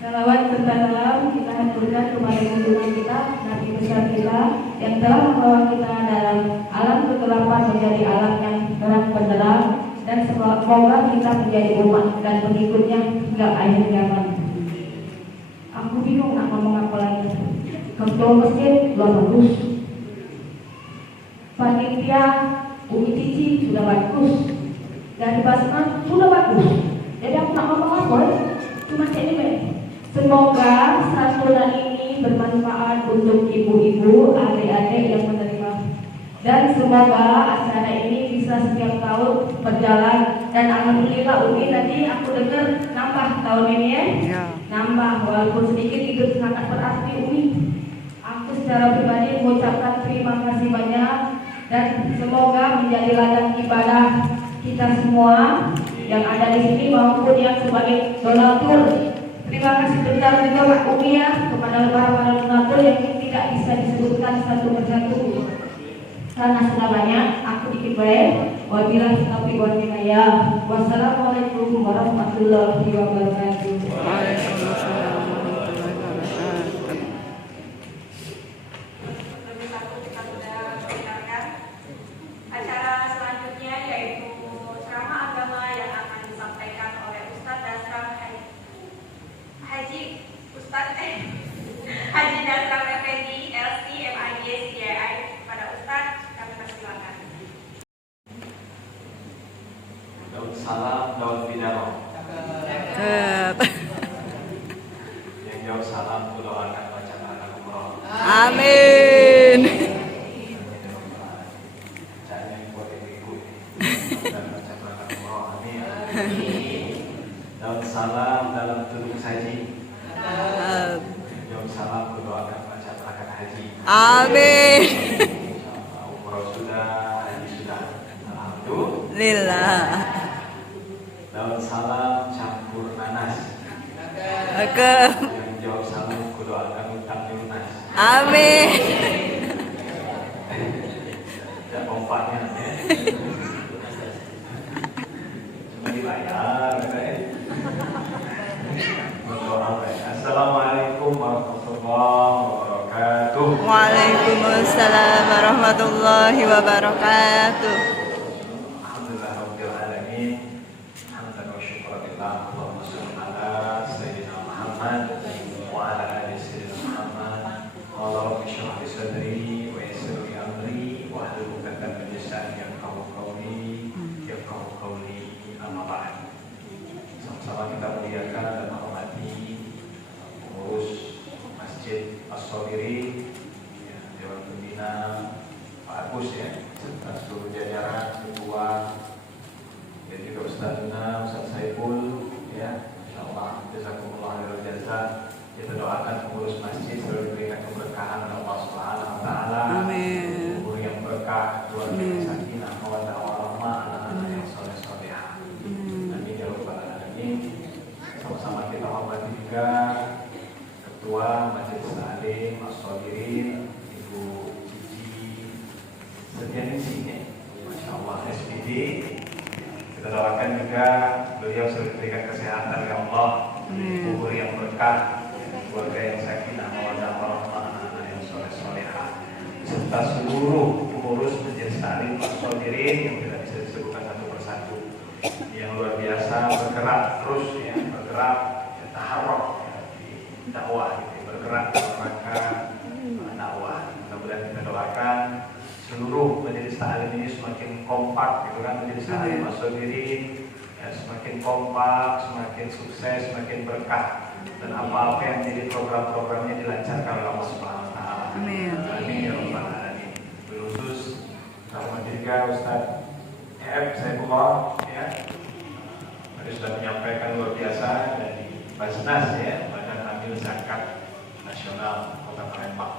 Salawat serta salam kita haturkan kepada junjungan kita, Nabi besar kita yang telah membawa kita dalam alam kegelapan menjadi alam yang terang benderang, dan semoga kita menjadi umat dan pengikutnya hingga akhir zaman. Aku bingung nak ngomong apa lagi. Ketua masjid sudah bagus, panitia Umi Cici sudah bagus, dari Basnas sudah bagus. Jadi aku nak ngomong apa? Cuma ini. Semoga santunan ini bermanfaat untuk ibu-ibu, adik-adik yang menerima. Dan semoga acara ini bisa setiap tahun berjalan. Dan alhamdulillah Umi tadi aku dengar nambah tahun ini ya. Nambah walaupun sedikit itu sangat berarti Umi. Aku secara pribadi mengucapkan terima kasih banyak, dan semoga menjadi ladang ibadah kita semua yang ada di sini maupun yang sebagai donatur Terima kasih besar juga Pak Umiyah kepada para donatur yang tidak bisa disebutkan satu persatu karena sudah banyak. Aku dikit baik. Wabillahi taufiq wal hidayah. Wassalamualaikum warahmatullahi wabarakatuh. Waalaikumsalam warahmatullahi wabarakatuh. Lebih satu kita sudah mendengarkan acara selanjutnya yaitu ceramah agama yang akan disampaikan oleh Ustadz Dasram Haji Dasram Effendi LC MIG CII. Pada Ustadz kami persilakan. Daun salam, daun bidaro. Yang jauh salam, ku doakan bacaan anak umroh. Amin. Bacaan yang buat ibu dan bacaan anak umroh. Amin. Daun salam dalam tudung saji. Daun salam, ku doakan bacaan anak haji. Amin. Umroh sudah, haji sudah. Alhamdulillah. Lillah. Daun salam campur nanas. Oke. Yang jawab salam ku doakan utang lunas. Amin. Tidak pompanya ya. Cuma dibayar ya. Berdoa ya. Assalamualaikum warahmatullahi wabarakatuh. Waalaikumsalam warahmatullahi wabarakatuh. Alhamdulillahirabbil alamin. Hamdan wa syukran lillah. Allahumma shalli ala sayyidina Muhammad wa ala ali sayyidina Muhammad. Allahumma shrah li sadri wa yassir li amri wa hlul 'uqdatam min lisani yafqahu qawli amma ba'd. Sama-sama kita muliakan dan menghormati pengurus Masjid As-Sabirin, ya, Dewan Pembina Pak Agus ya, serta seluruh jajaran ketua dan juga Ustazuna, Ustaz Saiful ya, insyaallah jazakumullah khairal jazaa. Kita doakan pengurus masjid selalu diberikan keberkahan oleh Allah Subhanahu wa taala. Amin. Umur yang berkah, keluarga yang sakinah, mawaddah warahmah, anak-anak yang saleh-salehah. Amin ya rabbal alamin. Sama-sama kita hormati juga Ketua Majelis Ta'lim As-Sabirin Ibu Cici Setianingsih ya. Masya Allah SPD. Kita doakan juga beliau selalu diberikan kesehatan ya Allah, umur yang berkah, keluarga yang sakinah, mawaddah warahmah, anak-anak yang saleh-salehah, serta seluruh pengurus Majelis Ta'lim As-Sabirin yang tidak bisa disebutkan satu persatu, yang luar biasa bergerak terus ya, bergerak ya, taharruk ya, di dakwah gitu, bergerak dalam rangka dakwah. Mudah-mudahan kita doakan seluruh Majelis Ta'lim ini semakin kompak gitu kan, Majelis Ta'lim As-Sabirin ya, semakin kompak, semakin sukses, semakin berkah, dan apa-apa yang jadi program-programnya dilancarkan oleh Allah Subhanahu wa taala. Amin. Amin ya rabbal alamin. Khusus terhormat juga Ustaz Saifullah ya. Tadi sudah menyampaikan luar biasa dari Basnas ya, Badan Amil Zakat Nasional Kota Palembang.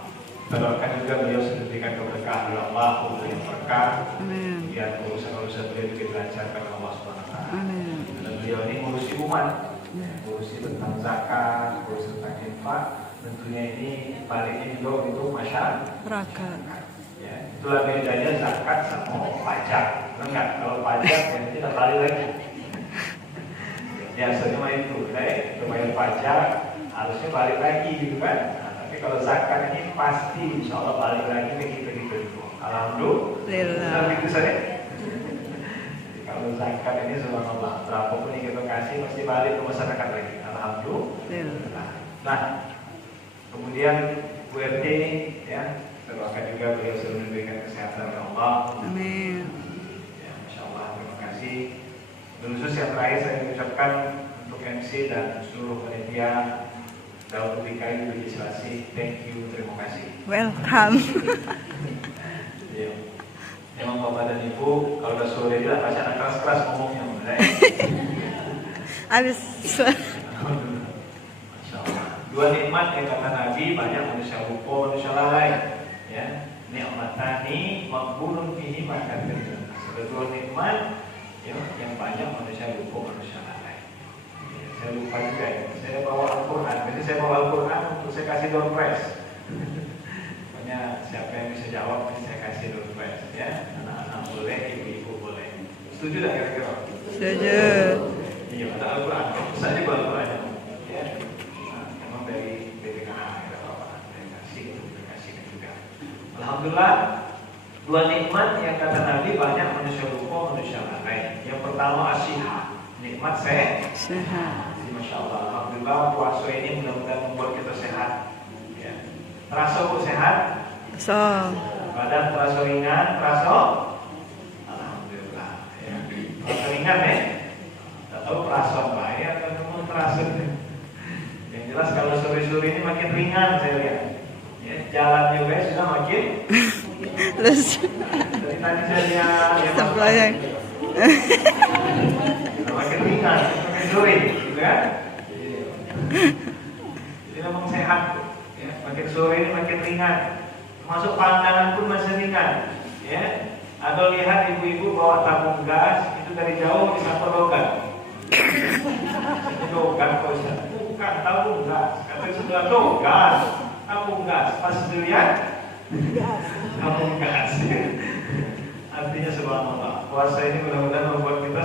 Kita doakan juga beliau diberikan keberkahan oleh Allah, umur yang berkah. Amin. Biar urusan-urusan beliau juga dilancarkan oleh Allah Subhanahu wa taala. Amin. Dan beliau ini ngurusi umat, ngurusi tentang zakat, ngurusi tentang infak. Tentunya ini baliknya juga itu masyarakat. Ya, itulah bedanya zakat sama pajak. Enggak, kalau pajak ya kita balik lagi. Biasanya mah itu, bayar pajak harusnya balik lagi gitu kan. Nah, tapi kalau zakat ini pasti insya Allah balik lagi begitu. Alhamdulillah. Itu saja. Kalau zakat ini subhanallah, berapapun yang kita kasih pasti balik ke masyarakat lagi. Alhamdulillah. Nah, kemudian Bu RT ya, kita doakan juga beliau selalu memberikan kesehatan oleh Allah. Amin. Ya, Masya Allah, terima kasih. Khusus yang terakhir saya ucapkan untuk MC dan seluruh panitia Daud UPKI Legislasi, thank you, terima kasih. Welcome. Ya. Emang Bapak dan Ibu kalau udah sore dia pasti anak keras-keras ngomongnya, Habis. Masya Allah. Dua nikmat yang kata Nabi, banyak manusia lupa, manusia lalai. Ya, nikmatani makbulun fihi maka terjun. Dua nikmat ya, yang banyak manusia lupa, manusia lalai. Ya, Saya lupa juga ya. Saya bawa Al-Quran. Jadi saya bawa Al-Quran untuk saya kasih door prize. Pokoknya siapa yang bisa jawab saya kasih door prize ya. Anak-anak boleh, ibu-ibu boleh. Setuju tak kira-kira? Setuju. Iya, ada Al-Quran. Saya juga Al-Quran. Ya. Memang dari BPKA kita bawa. Terima kasih juga. Alhamdulillah. Dua nikmat yang kata Nabi banyak manusia lupa, manusia lalai. Yang pertama asyihah, nikmat sehat. Masya Allah, alhamdulillah puasa ini mudah-mudahan membuat kita sehat. Ya. Terasa kok sehat? So. Badan terasa ringan, terasa? Alhamdulillah. Ya. Terasa ringan ya? Tak tahu perasaan apa ya, atau memang terasa. Yang jelas kalau sore-sore ini makin ringan saya lihat. Ya, jalan juga sudah makin. Terus Dari tadi saya lihat semplayang. makin ringan, makin sore, gitu kan? Jadi memang sehat, ya. Makin sore ini makin ringan. Masuk pandangan pun masih ringan, ya. Atau lihat ibu-ibu bawa tabung gas itu dari jauh disapa logat. Logat kok Ustaz? Bukan tabung gas. Kata sebelah tuh gas, tabung gas. Pas dilihat tabung gas. Artinya subhanallah, puasa ini mudah-mudahan membuat kita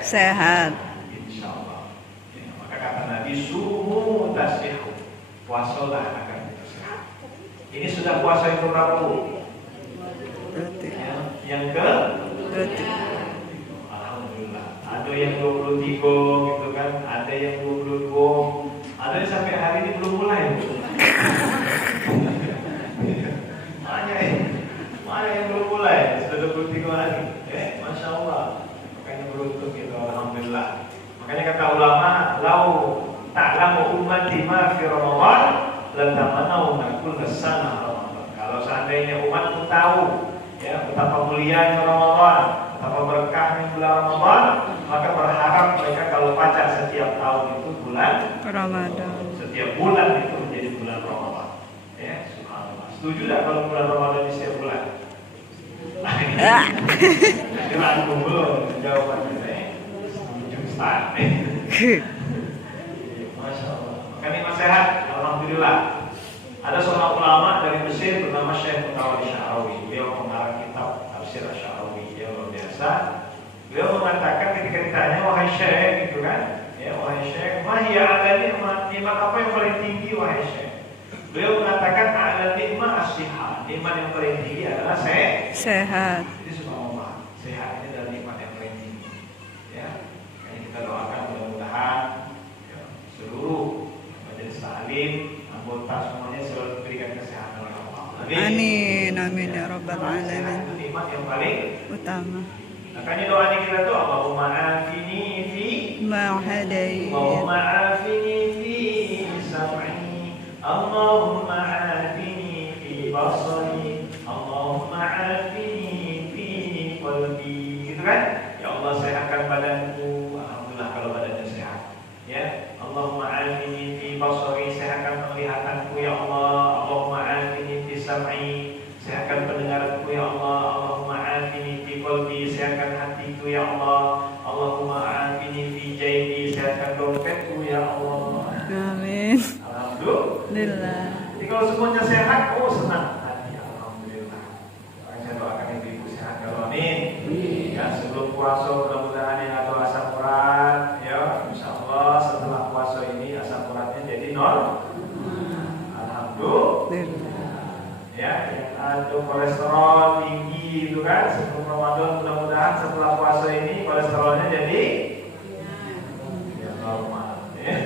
Sehat. Insyaallah. Ya, maka kata Nabi sumu tasbihu. Puasalah agar kita sehat. Ini sudah puasa yang berapa? Yang ke? Alhamdulillah. Ada yang 23 gitu kan, ada yang 22, ada yang sampai hari ini belum mulai. Mana yang belum mulai? Sudah 23 hari. Masya Allah. Makanya beruntung gitu, alhamdulillah. Makanya kata ulama, lau ta'lamu ummati ma fi Ramadan, latamanau nakul sana Ramadan. Kalau seandainya umatku tahu ya betapa mulianya Ramadan, betapa berkahnya bulan Ramadan, maka berharap mereka kalau baca setiap tahun itu bulan Ramadan. Setiap bulan itu menjadi bulan Ramadan. Ya, subhanallah. Setuju tak kalau bulan Ramadan di setiap bulan? Kira aku belum jawabannya. Setuju Ustaz. Masya Allah. Makanya nikmat sehat, alhamdulillah. Ada seorang ulama dari Mesir bernama Syekh Mutawalli Sya'rawi. Beliau mengarang kitab Tafsir Sya'rawi. Dia luar biasa. Beliau mengatakan ketika ditanya, wahai Syekh, gitu kan? Ya, wahai Syekh, mahia ala nikmat, nikmat apa yang paling tinggi, wahai Syekh? Beliau mengatakan ala nikmat as-sihah. Nikmat yang paling tinggi adalah sehat. Jadi subhanallah, sehat ini adalah nikmat yang paling tinggi. Ya, makanya kita doakan mudah-mudahan ya, seluruh majelis taklim, anggota semuanya selalu diberikan kesehatan oleh Allah. Amin, amin ya rabbal alamin. Itu nikmat yang paling Utama. makanya doanya kita tuh Allahumma afini fi Ma'hadai. Allahumma afini fi sam'i, Allahumma afini fi basari, Allahumma afini fi qalbi. Gitu kan? Ya Allah sehatkan badanku. Alhamdulillah kalau badannya sehat. Ya, Allahumma afini fi basari, sehatkan penglihatanku ya Allah. Allahumma afini fi sam'i, sehatkan pendengaranku ya Allah. Allahumma afini fi qalbi, sehatkan hatiku ya Allah. Allahumma afini fi jaybi, sehatkan dompetku ya Allah. Amin. Alhamdulillah. Jadi kalau semuanya sehat, oh senang hati. Alhamdulillah. Saya doakan ibu-ibu sehat kalau amin. Ya, sebelum puasa mudah-mudahan yang ada asam urat, ya, insya Allah setelah puasa ini asam uratnya jadi nol. Alhamdulillah. Ya, yang ada kolesterol tinggi itu kan sebelum Ramadan, mudah-mudahan setelah puasa ini kolesterolnya jadi ya, normal. Ya.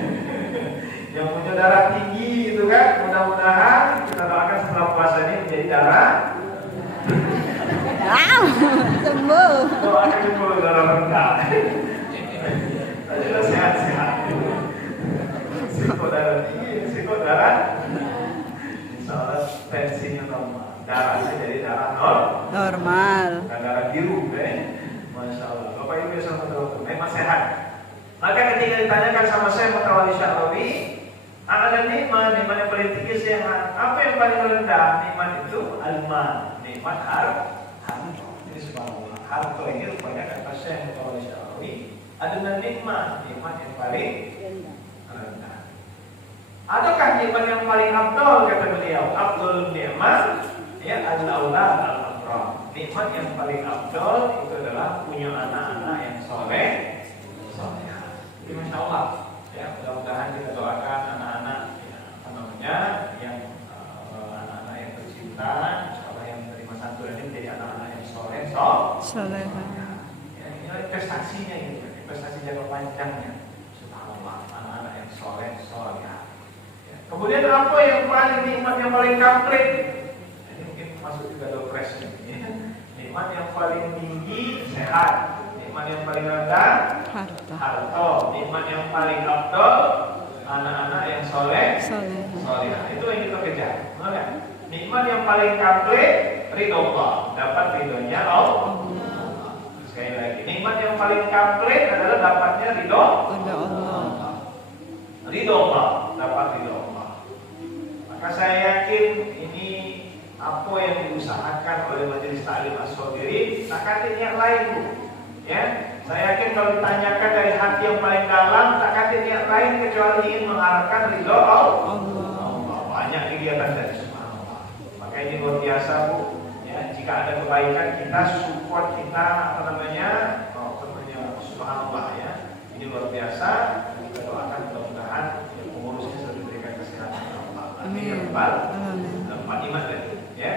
Yang punya darah tinggi itu kan, mudah-mudahan kita doakan setelah puasa ini menjadi darah Sembuh. doakan itu darah rendah. Tadi sehat-sehat. Risiko darah tinggi, risiko darah insya Allah tensinya normal. Darahnya jadi darah Normal. bukan darah biru, Masya Allah. Bapak Ibu yang sama memang sehat. Maka ketika ditanyakan sama saya Mutawalli Sya'rawi, ada nikmat yang paling tinggi sehat. Apa yang paling rendah? Nikmat itu alman, nikmat harta. Jadi subhanallah, harta ini rupanya kata Syekh Mutawalli Sya'rawi adalah nikmat yang paling Adakah nikmat yang paling afdal? Kata beliau, afdal nikmat ya al-aulad al-afdal. Nikmat yang paling afdal itu adalah punya anak-anak yang soleh. Jadi masya Allah, ya mudah-mudahan kita doakan anak-anak yang anak-anak yang tercinta, insyaallah yang menerima santunan ini menjadi anak-anak yang soleh. Ya, ini prestasinya ini, prestasi jangka panjangnya. Subhanallah, anak-anak yang soleh. Ya. Kemudian apa yang paling nikmat yang paling komplit? Ini mungkin masuk juga dopres ya. Nikmat yang paling tinggi sehat. Nikmat yang paling rendah harta. Nikmat yang paling afdal anak-anak yang soleh. Itu yang kita kejar. Benar? Nikmat yang paling komplit ridho Allah, dapat ridhonya Allah. Sekali lagi, nikmat yang paling komplit adalah dapatnya ridho Allah. Ridho Allah, dapat ridho Allah. Maka saya yakin ini apa yang diusahakan oleh Majelis Ta'lim As-Sabirin, tak niat lain Bu. Ya, saya yakin kalau ditanyakan dari hati yang paling dalam, tak ada niat lain kecuali ingin mengharapkan ridho Allah. Banyak kegiatan dari Subhanallah. Maka ini luar biasa Bu. Ya, jika ada kebaikan kita support kita Subhanallah ya. Ini luar biasa. Kita doakan mudah-mudahan pengurusnya sudah diberikan kesehatan Allah. Amin. Empat nikmat ya.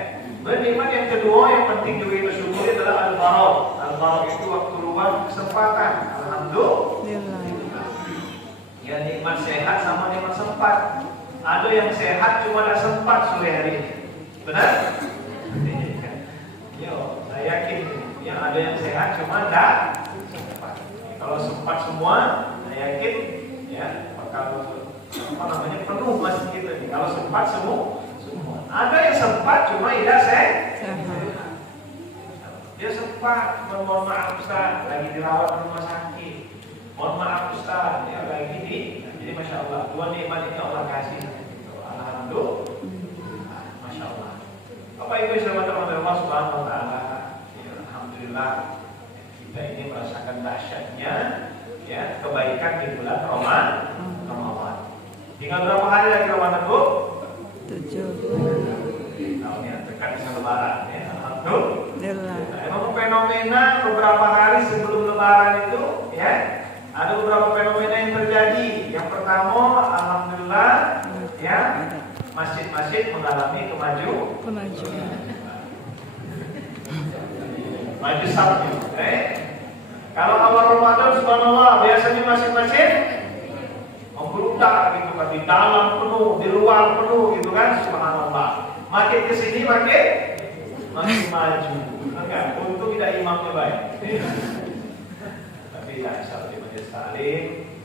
Nikmat yang kedua yang penting juga itu syukuri adalah al-faragh. Al-faragh itu waktu luang, kesempatan. Alhamdulillah. Ya, nikmat sehat sama nikmat sempat. Ada yang sehat cuma ada sempat sore hari ini. Benar? Yo, saya yakin yang ada yang sehat cuma ada sempat. Kalau sempat semua, saya yakin ya bakal penuh masjid kita ini. Kalau sempat semua. Ada yang sempat cuma tidak sehat. Dia sempat, mohon maaf Ustaz, lagi dirawat di rumah sakit. Mohon maaf Ustaz, dia lagi di. Jadi masya Allah, dua nikmat ini Allah kasih. Alhamdulillah, masya Allah. Bapak Ibu selamat datang dari Allah Subhanahu Wa Taala. Alhamdulillah, kita ini merasakan dahsyatnya ya kebaikan di bulan Ramadan. Tinggal berapa hari lagi Ramadan Bu? 7. Tahun yang dekat dengan Lebaran ya. Alhamdulillah. Emang fenomena beberapa hari sebelum Lebaran itu ya ada beberapa fenomena yang terjadi. Yang pertama, alhamdulillah ya masjid-masjid mengalami kemajuan. Maju sabtu. Kalau awal Ramadan subhanallah biasanya masjid-masjid membludak gitu kan, di dalam penuh, di luar penuh gitu kan, subhanallah. Makin kesini makin maju. Enggak, untung tidak imamnya baik. Tapi ya insyaallah di Majelis Ta'lim,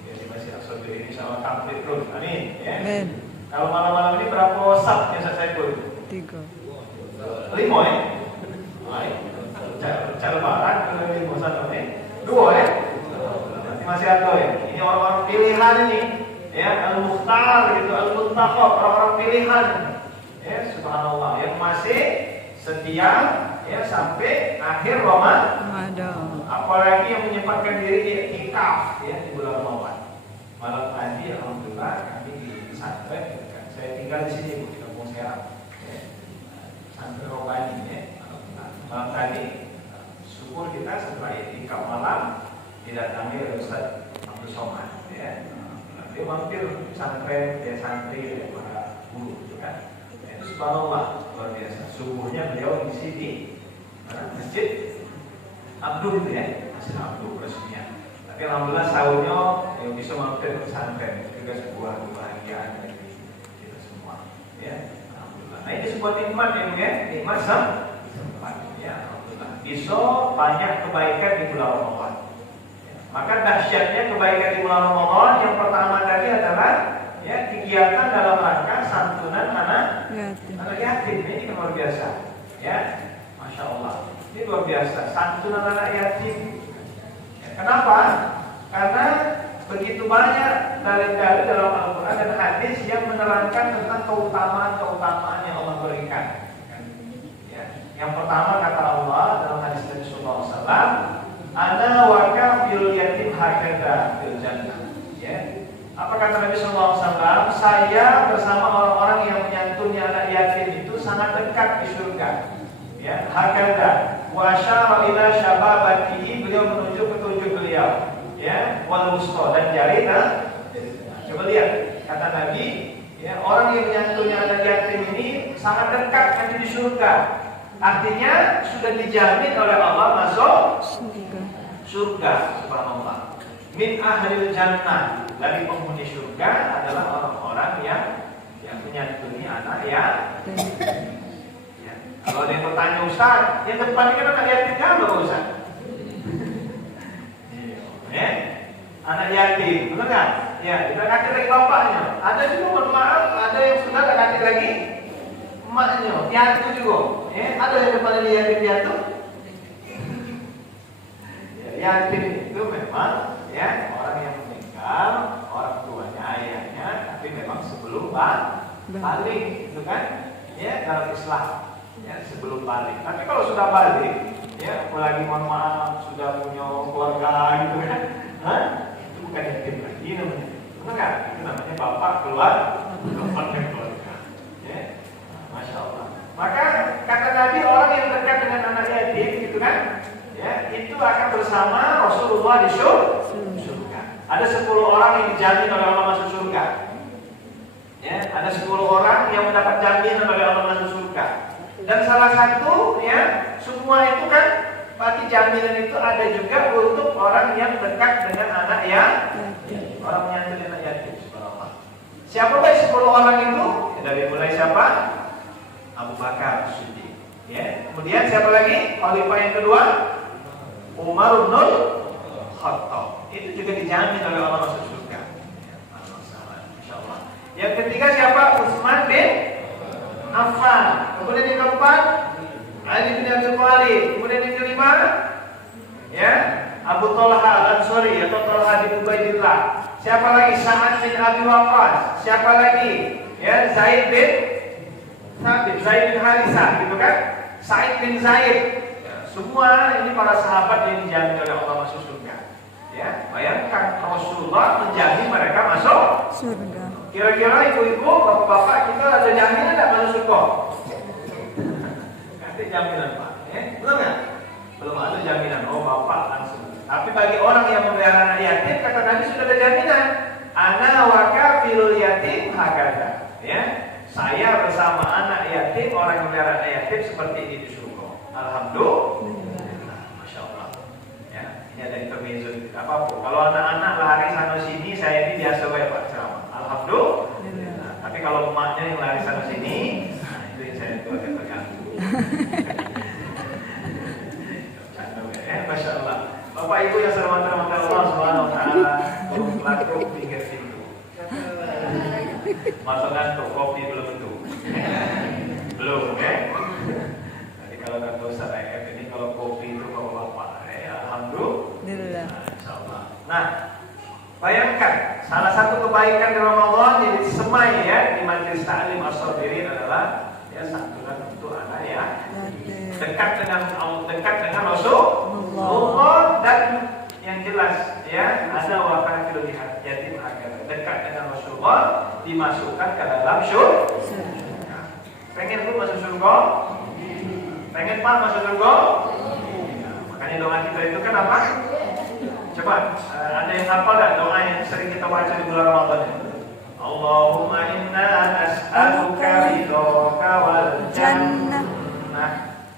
ya di Masjid As-Sabirin insyaallah komplit terus. Amin. Ya. Amin. Kalau malam-malam ini berapa sab yang saya ikut? 3. 5 ya? Baik. Cara Lebaran 5 satu ya. 2 ya? Nanti masih ada ya. Ini orang-orang pilihan ini. Ya, al-mukhtar gitu, al-muntakhab, orang-orang pilihan. Ya, subhanallah, yang masih setia ya sampai akhir Ramadan. Apalagi yang menyempatkan diri di iktikaf ya di bulan Ramadan. Malam tadi alhamdulillah kami di pesantren. Saya tinggal di sini di Kampung Serap. Ya. Pesantren Robani ya. Malam tadi syukur kita setelah iktikaf malam didatangi oleh Ustaz Abdul Somad ya. Dia mampir pesantren, dia santri, dia para guru gitu kan. Itu subhanallah luar biasa. Subuhnya beliau di sini Masjid Abdul ya, Masjid Abdul resminya. Tapi alhamdulillah sahurnya yang bisa mampir ke pesantren juga sebuah kebahagiaan bagi kita semua. Ya, alhamdulillah. Nah ini sebuah nikmat ya, nikmat sempat ya, alhamdulillah. Bisa banyak kebaikan di bulan Ramadan. Maka dahsyatnya kebaikan di bulan Ramadan yang pertama tadi adalah ya kegiatan dalam rangka santunan anak yatim. Ini luar biasa. Ya, masya Allah. Ini luar biasa. Santunan anak yatim. Ya, kenapa? Karena begitu banyak dalil-dalil dalam Al-Quran dan hadis yang menerangkan tentang keutamaan yang Allah berikan. Ya. Yang pertama kata Allah dalam hadis Nabi Sallallahu Alaihi Wasallam, ana wa kafil yatim hakada fil jannah. Ya. Apa kata Nabi sallallahu alaihi wasallam? saya bersama orang-orang yang menyantuni anak yatim itu sangat dekat di surga. Ya, hakada wa asyara ila syababatihi, beliau menunjuk petunjuk beliau. Ya, wal wusta, dan jari. Coba lihat kata Nabi, ya, orang yang menyantuni anak yatim ini sangat dekat nanti di surga. Artinya sudah dijamin oleh Allah masuk surga. Subhanallah. Min ahlil jannah, dari penghuni surga adalah orang-orang yang menyantuni anak ya. Kalau ada yang bertanya, Ustaz, yang depan ini kan anak yatim apa Ustaz? Anak yatim, benar nggak? Ya, kita kasih lagi bapaknya. Ada juga, mohon maaf, ada yang sudah tak kasih lagi emaknya, piatu juga. Ada yang depan ini yatim piatu. Yatim itu memang ya orang yang meninggal, orang tuanya, ayahnya, tapi memang sebelum balik, itu kan? Ya, dalam Islam. Ya, sebelum balik. Tapi kalau sudah balik, ya, apalagi mohon maaf sudah punya keluarga gitu kan, itu bukan yatim lagi namanya. Benar nggak? Itu namanya bapak keluar keluarga. Ya, masya Allah. Maka kata Nabi, orang yang dekat dengan anak yatim, gitu kan, ya, itu akan bersama Rasulullah di surga. Ada 10 orang yang dijamin oleh Allah masuk surga. Ya, ada 10 orang yang mendapat jaminan oleh Allah masuk surga. Dan salah satu, ya, semua itu kan pasti jaminan itu ada juga untuk orang yang dekat dengan anak ya, orang yang dengan anak yatim. Siapa baik 10 orang itu? Ya, dari mulai siapa? Abu Bakar Siddiq. Ya. Kemudian siapa lagi? Khalifah yang kedua? Umar bin Khattab. Itu juga dijamin oleh Allah masuk surga. Ya, Insyaallah. Yang ketiga siapa? Utsman bin Affan. Kemudian yang keempat, Ali bin Abi Thalib. Kemudian yang kelima, ya, Abu Talha Al-Ansari atau Talha bin Ubaidillah. Siapa lagi? Sa'ad bin Abi Waqqas. Siapa lagi? Ya, Zaid bin Thabit, Zaid bin Harisah, gitu kan? Sa'id bin Zaid. Ya, semua ini para sahabat yang dijamin oleh Allah masuk surga. Ya, bayangkan Rasulullah menjamin mereka masuk surga. Kira-kira ibu-ibu, bapak-bapak, kita ada jaminan tidak masuk surga? Nanti jaminan Pak, belum ya? Belum ada jaminan. Oh bapak langsung. Tapi bagi orang yang memelihara anak yatim, kata Nabi sudah ada jaminan. Ana wa kafilul yatim hakada. Ya, saya bersama anak yatim, orang yang memelihara anak yatim seperti ini di surga. Alhamdulillah. Masya Allah. Ya, ini ada intermezzo. Apa-apa. Kalau anak-anak lari sana sini, saya ini biasa ya Pak ceramah. Alhamdulillah. Tapi kalau emaknya yang lari sana sini, nah itu yang saya itu agak terganggu. Masya Allah. Bapak Ibu yang saya hormati Allah Subhanahu Wa Taala, tolong pelaku pinggir pintu. Masuk ngantuk, kopi belum tentu. Belum, ya. Jadi kalau kata Ustaz AF ini kalau kopi itu kalau bapak, alhamdulillah. Insya Allah. Nah. Bayangkan, salah satu kebaikan di Ramadan jadi semai ya di majelis ta'lim as-sabirin adalah ya santunan untuk anak ya, dekat dengan Rasulullah, dan yang jelas ya ada wakil dilihat yatim agar dekat dengan Rasulullah dimasukkan ke dalam surga. Pengen lu masuk surga? Pengen Pak masuk surga? Makanya doa kita itu kan apa? Coba, ada yang hafal tak doa yang sering kita baca di bulan Ramadan? Allahumma inna nas'aluka ridhaka wal jannah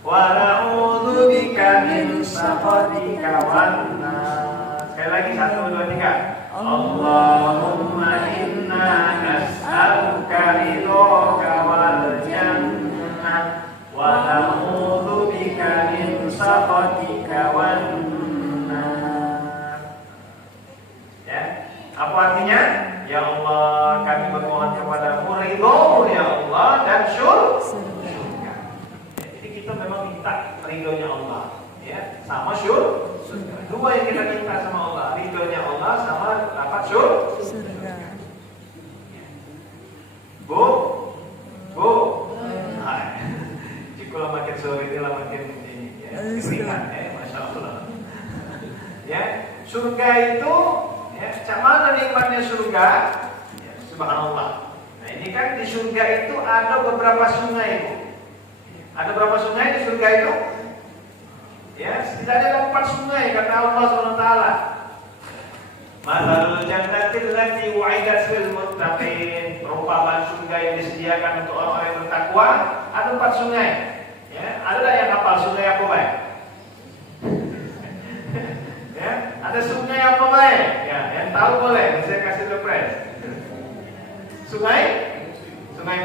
wa na'udzu bika min sakhatika wan nar. Sekali lagi 1, 2, 3. Allahumma inna nas'aluka ridhaka wal jannah wa na'udzu bika min sakhatika wan nar. Apa artinya? Ya Allah, kami bermohon kepadamu ridho ya Allah dan surga. Jadi kita memang minta ridhonya Allah, ya, sama surga. Dua yang kita minta sama Allah, ridhonya Allah sama dapat surga. Bu, jika makin sore ini makin ini, ya, keringat, masya Allah. Ya, surga itu. Ya, cak mana nikmatnya surga? Ya, subhanallah. kan di surga itu ada beberapa sungai, Bu. Ada berapa sungai di surga itu? Ya, setidaknya ada 4 sungai kata Allah SWT. Mathalul jannatil lati wu'idat lil muttaqin. Perumpamaan surga yang disediakan untuk orang-orang yang bertakwa ada 4 sungai. Ya, ada yang hafal sungai apa baik? Ya, ada sungai apa baik? Ya, yang tahu boleh, saya kasih surprise. Sungai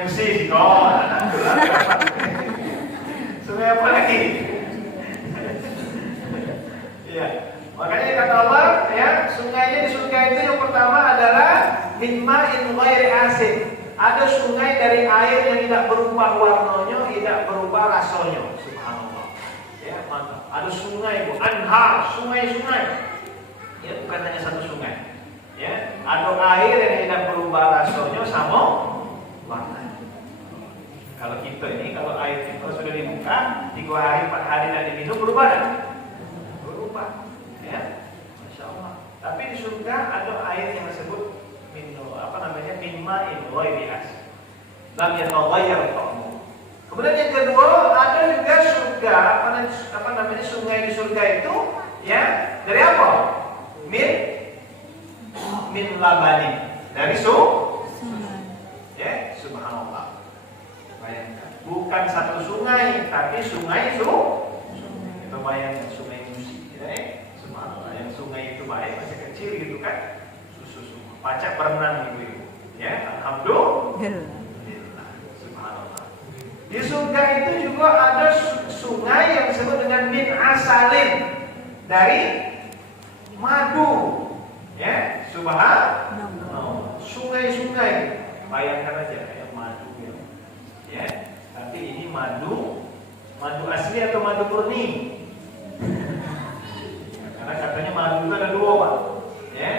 Musi. Oh, sungai apa lagi? Ya, makanya kata Allah, ya, sungainya di surga itu yang pertama adalah min ma'in ghairi asin. Ada sungai dari air yang tidak berubah warnanya, tidak berubah rasanya. Subhanallah. Ya, mantap. Ada sungai, Bu, anhar, sungai-sungai. Ya, bukan hanya satu sungai. Ya, ada air yang tidak berubah rasanya sama warnanya. Kalau kita ini, kalau air itu sudah dibuka 3 hari 4 hari dan diminum berubah kan? Berubah. Ya, Masya Allah. Tapi di surga ada air yang disebut mimma ghairi asin. Lam yataghayyar ta'muhu. Kemudian yang kedua, ada juga surga sungai di surga itu ya dari apa? Min labanin. Dari ya, subhanallah. Bayangkan, bukan satu sungai, tapi sungai itu bayangkan sungai Musi, ya. Subhanallah, yang sungai itu baik masih kecil gitu kan, susu pacak berenang ibu-ibu, ya, alhamdulillah. Subhanallah. Di surga itu juga ada sungai yang disebut dengan min asalin, dari madu, ya, subhanallah. Sungai-sungai, bayangkan aja kayak madu, ya. Tapi ini madu asli atau madu murni? Karena katanya madu itu ada 2, Pak. Ya.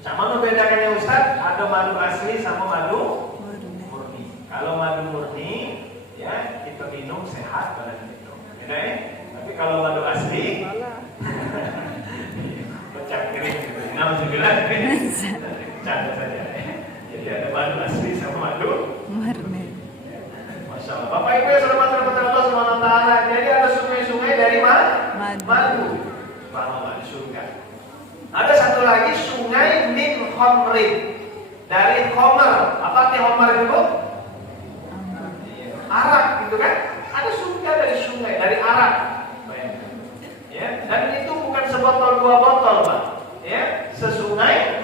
Sama bedakannya Ustaz, ada madu asli sama madu murni. Kalau madu murni, ya, kita minum sehat badan kita. Beda ya? Tapi kalau madu asli pecah kering gitu. Alhamdulillah. Canda saja. Jadi ada madu asli sama madu murni. Masya Allah. Bapak Ibu yang selamat Allah SWT. Jadi ada sungai-sungai dari madu. Subhanallah, di surga. Ada satu lagi sungai min khamrin, dari khamr. Apa arti khamr itu? Arak gitu kan? Ada surga dari sungai, dari arak. Ya, dan itu bukan sebotol 2 botol, Pak. Ya, sesungai,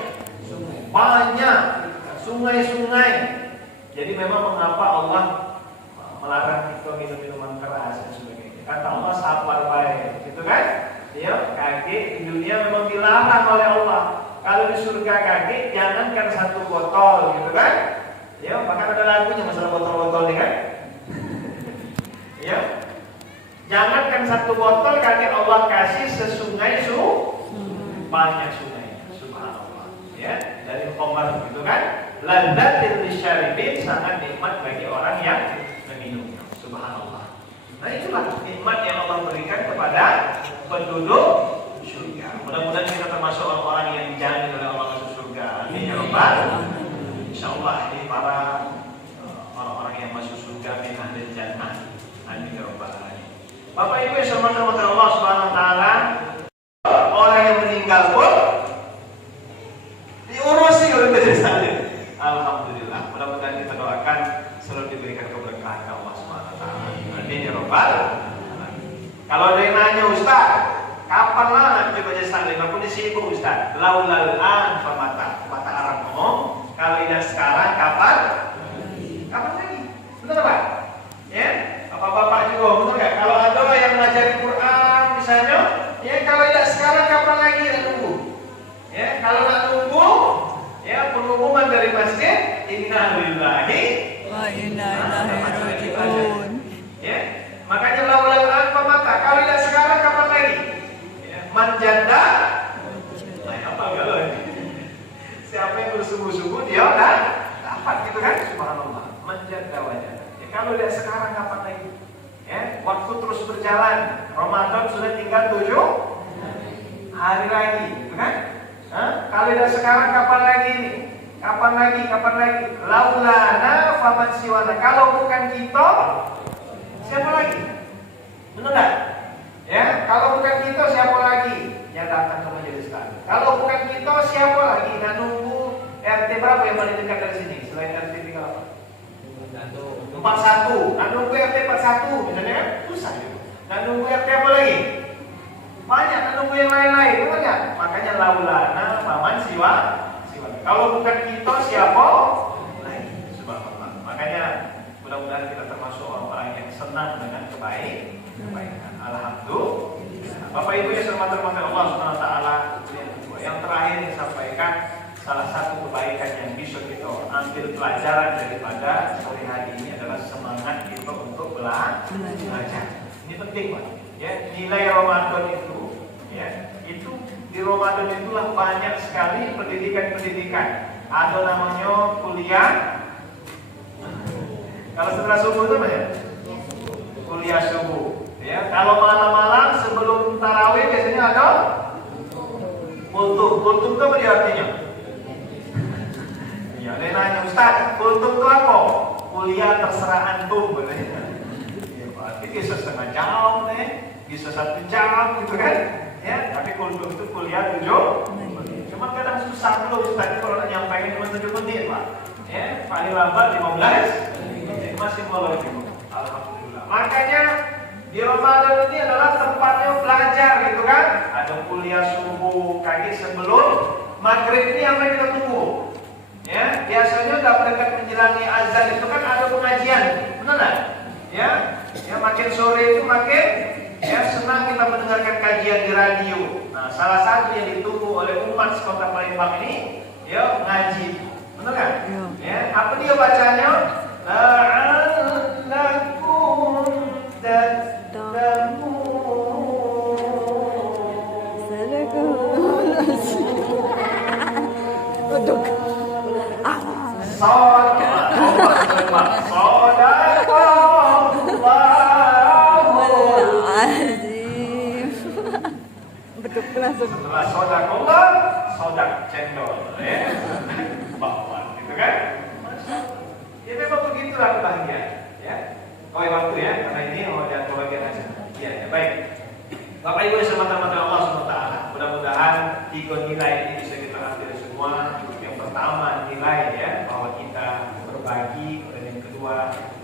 banyak sungai-sungai. Jadi memang mengapa Allah melarang kita minum minuman keras dan sebagainya? Kata Allah sabar baik, gitu kan? Ya, kaki di dunia memang dilarang oleh Allah. Kalau di surga kaki jangankan 1 botol, gitu kan? Ya, bahkan ada lagunya masalah botol-botol ini kan? Ya, jangankan 1 botol kaki Allah kasih sesungai banyak sungai. Subhanallah. Ya, dari khamar gitu kan? Ladzatil lisyaribin, sangat nikmat bagi orang yang meminum. Subhanallah. Nah, itulah nikmat yang Allah berikan kepada penduduk surga. Mudah-mudahan kita termasuk orang-orang yang dijamin oleh Allah masuk surga. Amin ya rabbal. Insyaallah ini para orang-orang yang masuk surga min ahli jannah. Amin ya rabbal alamin. Bapak Ibu yang dirahmati Allah Subhanahu wa taala, orang yang meninggal pun diurusi oleh majelis taklim. Alhamdulillah. Mudah-mudahan kita doakan selalu diberikan keberkahan Allah Subhanahu wa taala. Amin ya rabbal alamin. Kalau ada yang nanya, Ustaz, kapan lah nanti majelis taklim? Aku sibuk, Ustaz. Laulal an famata. Kata Arab ngomong, kalau tidak sekarang kapan? Kapan lagi? Benar Pak? Ya? Bapak-bapak juga benar enggak? Kalau ada yang mengajari Quran misalnya, ya kalau tidak sekarang kapan lagi? Nak tunggu. Ya, kalau nak tunggu, ya pengumuman dari masjid, inna lillahi wa inna ilaihi raji'un. Ya, makanya laulal an famata. Kalau tidak sekarang kapan lagi? Ya, manjanda. Nah, apa galau ini? Siapa yang bersungguh-sungguh dia dapat gitu kan? Subhanallah. Manjanda wajah. Ya, kalau tidak sekarang kapan lagi? Ya, waktu terus berjalan. Ramadan sudah tinggal 7 hari lagi, gitu kan? Kalau tidak sekarang kapan lagi ini? Kapan lagi? Laulana faman siwana. Kalau bukan kita, siapa lagi? Benar nggak? Ya, kalau bukan kita siapa lagi yang datang ke majelis taklim? Kalau bukan kita siapa lagi? Nah, nunggu RT berapa yang paling dekat dari sini? Selain RT 41. Nah, nunggu RT 41 misalnya, susah gitu. Nah, nunggu RT apa lagi? Banyak, nah, nunggu yang lain-lain, benar nggak? Makanya laulana faman siwana. Kalau bukan kita siapa lagi? Subhanallah. Makanya mudah-mudahan kita termasuk orang-orang yang senang dengan kebaikan. Alhamdulillah. Bapak Ibu yang hormati Allah Subhanahu wa taala, yang terakhir disampaikan salah satu kebaikan yang bisa kita ambil pelajaran daripada sore hari ini adalah semangat kita untuk belajar. Ini penting, Pak. Ya, nilai Ramadan itu, ya, itu di Ramadan itulah banyak sekali pendidikan. Ada namanya kuliah. Kalau setelah subuh itu apa ya? Kuliah subuh. Ya, kalau malam-malam sebelum tarawih biasanya ada kultum. Kultum itu apa dia artinya? Ya, dia nanya, Ustaz, kultum itu apa? Kuliah terserah antum. Ya, berarti bisa setengah jam, bisa 1 jam gitu kan? Ya, tapi kultum itu kuliah 7. Cuma kadang susah dulu Ustaz kalau nyampaikan cuma 7 menit, Pak. Ya, paling lambat 15 menit. Masih boleh gitu. Alhamdulillah. Makanya di Ramadan ini adalah tempatnya belajar gitu kan. Ada kuliah subuh kaki sebelum maghrib ini yang kita tunggu. Ya, biasanya dekat menjelangi azan itu kan ada pengajian, benar nggak? Ya, makin sore itu makin senang kita mendengarkan kajian di radio. Nah, salah satu yang ditunggu oleh umat sekota Palembang ini, ngaji, benar nggak? Ya, apa dia bacanya? La'allakum tattaqun. Setelah sodakolah, sodak cendol, ya, bakwan, gitu kan? Ya memang begitulah kebahagiaan, ya. Kau waktu ya, karena ini mau jangan kebahagiaan aja. Ya, baik. Bapak Ibu yang semata-mata Allah SWT, mudah-mudahan 3 nilai ini bisa kita ambil semua. Yang pertama nilai ya bahwa kita berbagi, dan yang kedua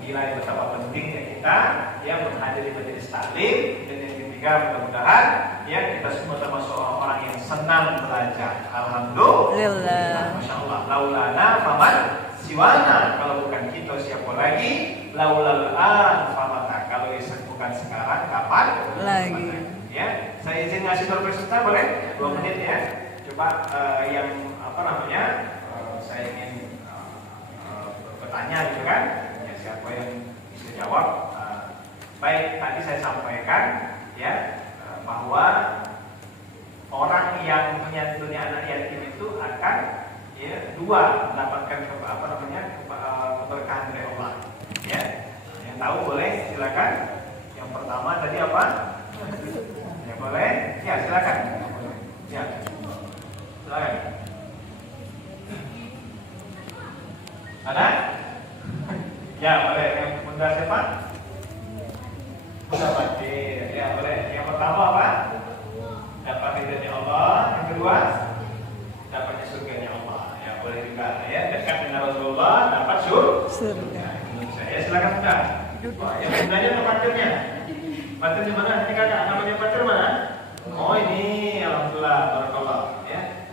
nilai betapa pentingnya kita menghadiri majelis taklim, dan yang ketiga mudah-mudahan kita semua termasuk orang-orang yang senang belajar. Alhamdulillah. Masya Allah. Laulana faman siwana. Kalau bukan kita siapa lagi? Laulal an famata. Kalau bukan sekarang kapan lagi? Ya, saya izin ngasih berpresentasi boleh? 2 menit ya. Coba yang saya ingin bertanya gitu kan? Ya, siapa yang bisa jawab? Baik, tadi saya sampaikan bahwa orang yang menyantuni anak yatim itu akan 2 mendapatkan keberkahan dari Allah. Ya, yang tahu boleh silakan. Yang pertama tadi apa? Ya boleh? Ya silakan. Ya, silakan. Ada? Ya boleh. Yang bunda siapa? Bunda Fatir. Ya boleh. Yang pertama apa? Dapat ridhonya Allah. Yang kedua, dapatnya surganya Allah. Ya boleh juga. Ya, dekat dengan Rasulullah dapat surga. Saya silakan bunda. Yang bundanya atau Fatirnya? Fatir di mana? Ini kakak. Namanya Fatir mana? Oh ini, alhamdulillah, barakallah. Ya.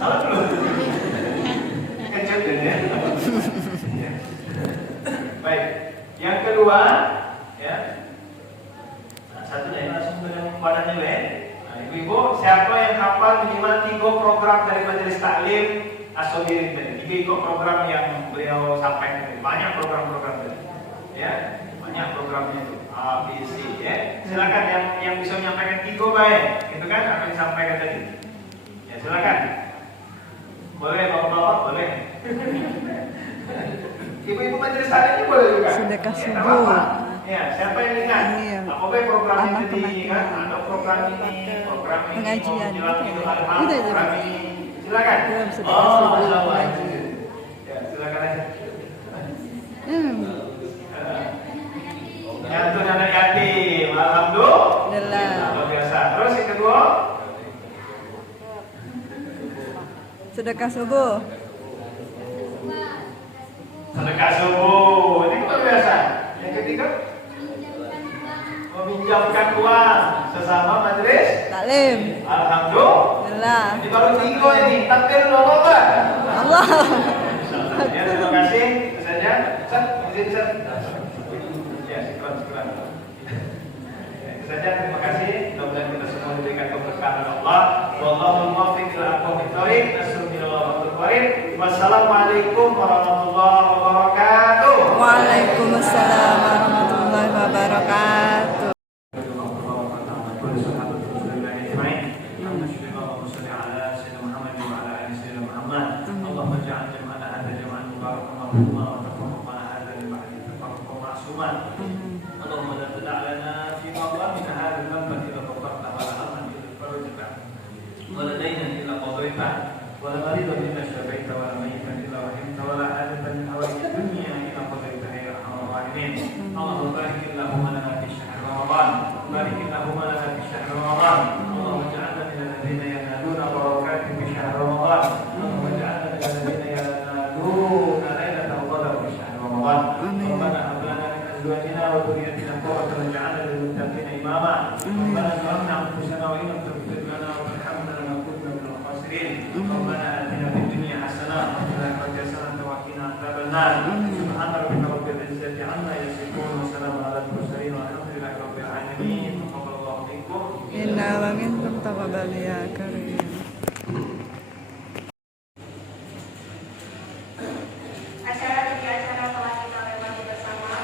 Salah dulu. Kejadian ya. Baik. Yang kedua, satu dari langsung dengan badannya lain. Nah, ibu-ibu, siapa yang hafal minimal 3 program dari majelis taklim Asodirin tadi? 3 program yang beliau sampaikan. Banyak program-program tadi. Ya, banyak programnya itu. A, B, C. Ya, silakan yang bisa menyampaikan 3 baik. Itu kan apa yang disampaikan tadi. Ya, silakan. Boleh bapak-bapak, boleh. Ibu-ibu majelis taklim boleh juga. Sedekah subuh. Ya, siapa yang ingat? Apa program ini kan? Ada program ini, program ini, pengajian. program ini, Silakan. Belum, sedekah Oh, subuh. Masya Allah. Ya, silakan aja. Nyantun anak yatim. Alhamdulillah. Luar biasa. Terus yang kedua, Sedekah subuh. sedekah subuh. Ini luar biasa. Yang ketiga, meminjamkan uang sesama majelis Taklim. Alhamdulillah. Ini baru 3 ini. Takbir dulu Pak. Allah. Ya, terima kasih. Itu saja. Ustaz, izin Ustaz. Ya, syukur. Itu saja. Terima kasih. Mudah-mudahan kita semua diberikan keberkahan Allah. Wallahul muwaffiq ila aqwamit thoriq. Wassalamualaikum warahmatullahi wabarakatuh. Waalaikumsalam warahmatullahi wabarakatuh. ولا مريضا إلا شفيت ولا ميتا إلا رحمت ولا حاجة من حوائج الدنيا إلا قضيتها يا أرحم الراحمين. اللهم بارك اللهم لنا في شهر رمضان، بارك اللهم لنا في شهر رمضان. اللهم اجعلنا من الذين ينالون بركات في شهر رمضان. اللهم اجعلنا من الذين ينالون ليلة القدر في شهر رمضان. ربنا هب لنا من أزواجنا وذريتنا قرة واجعلنا للمتقين إماما. ربنا ظلمنا أنفسنا وإن لم تغفر لنا وترحمنا لنكونن من الخاسرين. ربنا آتنا في الدنيا حسنة وفي الآخرة حسنة وقنا عذاب النار. سبحان ربك رب العزة عما يصفون وسلام على المرسلين والحمد لله رب العالمين. تقبل الله منكم. Inna wa minkum taqabbal ya karim. Acara telah kita lewati bersama.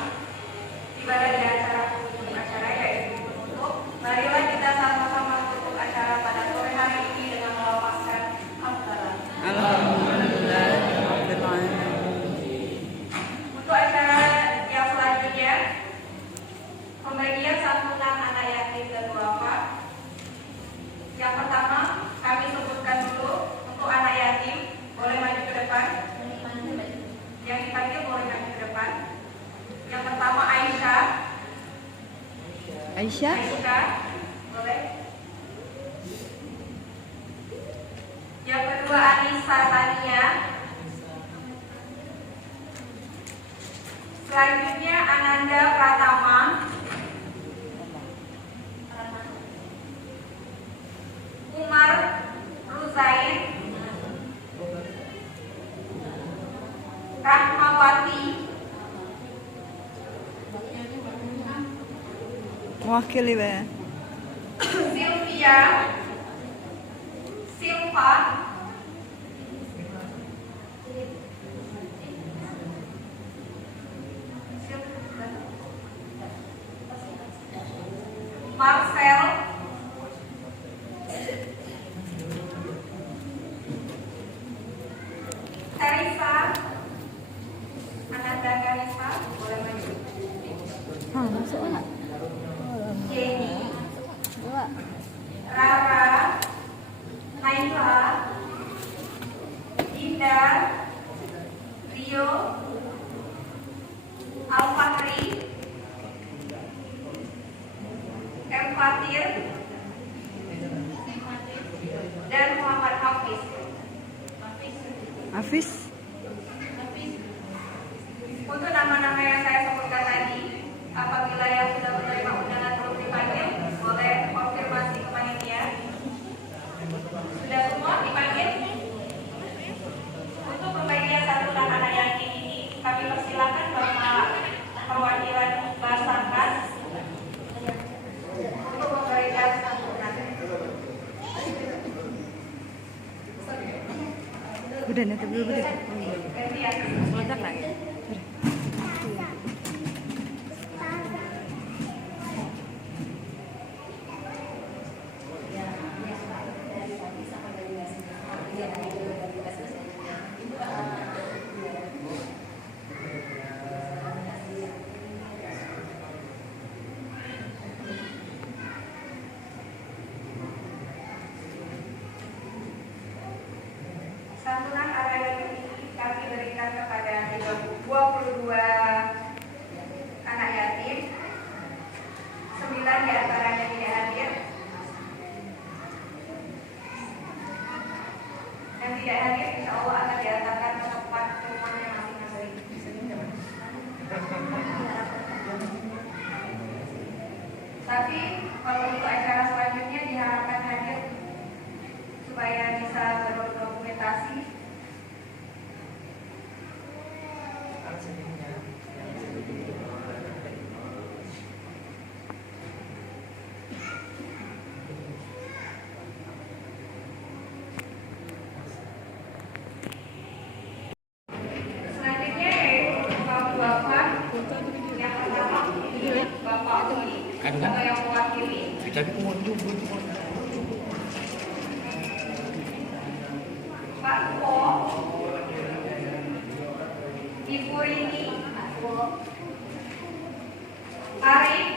Tiba di acara penghujung acara yaitu menutup. Marilah kita sama-sama tutup acara pada sore hari ini dengan melafazkan hamdalah. Alhamdulillah rabbil alamin. Untuk acara yang selanjutnya, pembagian santunan anak yatim dan duafa. Yang pertama, kami sebutkan dulu untuk anak yatim, boleh maju ke depan. Yang dipanggil boleh maju ke depan. Yang pertama Aisyah. Aisyah. Boleh. Yang kedua Anissa Tania. Selanjutnya Ananda Pratama. Umar Ruzain. Rahmawati. Mewakili ya. Sylvia. Silva. Marcel. Teresa. Ananda Karisa, boleh maju. Masuk lah. Jenny. Dua. Rara. Naila. Dinda. Rio. Al-Fahri. M. Fatir. Dan Muhammad Hafiz. Hafiz. Untuk nama-nama yang saya sebutkan tadi, apabila yang sudah menerima undangan belum dipanggil, boleh konfirmasi ke panitia. Sudah semua dipanggil? Untuk pembagian santunan anak yatim ini, kami persilakan Bapak perwakilan Basarnas untuk memberikan santunan. Udah nanti dulu udah. Gantian. Meledak lagi. 22 anak yatim, 9 diantaranya tidak hadir. Yang tidak hadir insya Allah akan diantarkan ke tempat rumahnya masing-masing. Tapi kalau untuk acara selanjutnya diharapkan hadir supaya bisa berdokumentasi. Selanjutnya yaitu bapak-bapak yang pertama Bapak Uli atau yang mewakili. Pak Ko, Ibu Rini, Arif,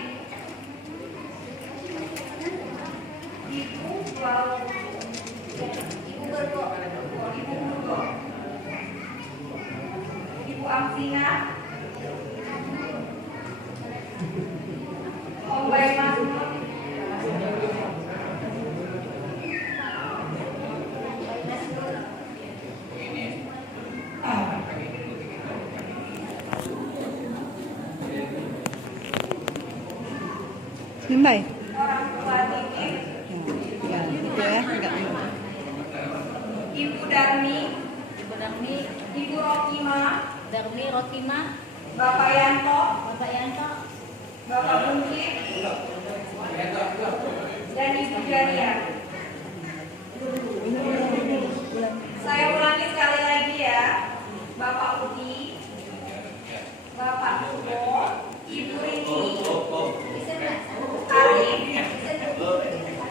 Ibu Burgo, Ibu Amsina, Om Baik Masmur, Nimbay. orang tua Titik, Ibu Darmi, Ibu Rokima, Bapak Yanto, Bapak Bungkit, dan Ibu Jaria. Saya ulangi sekali lagi ya, Bapak Udi, Bapak Hugo, Ibu Rini, Arif,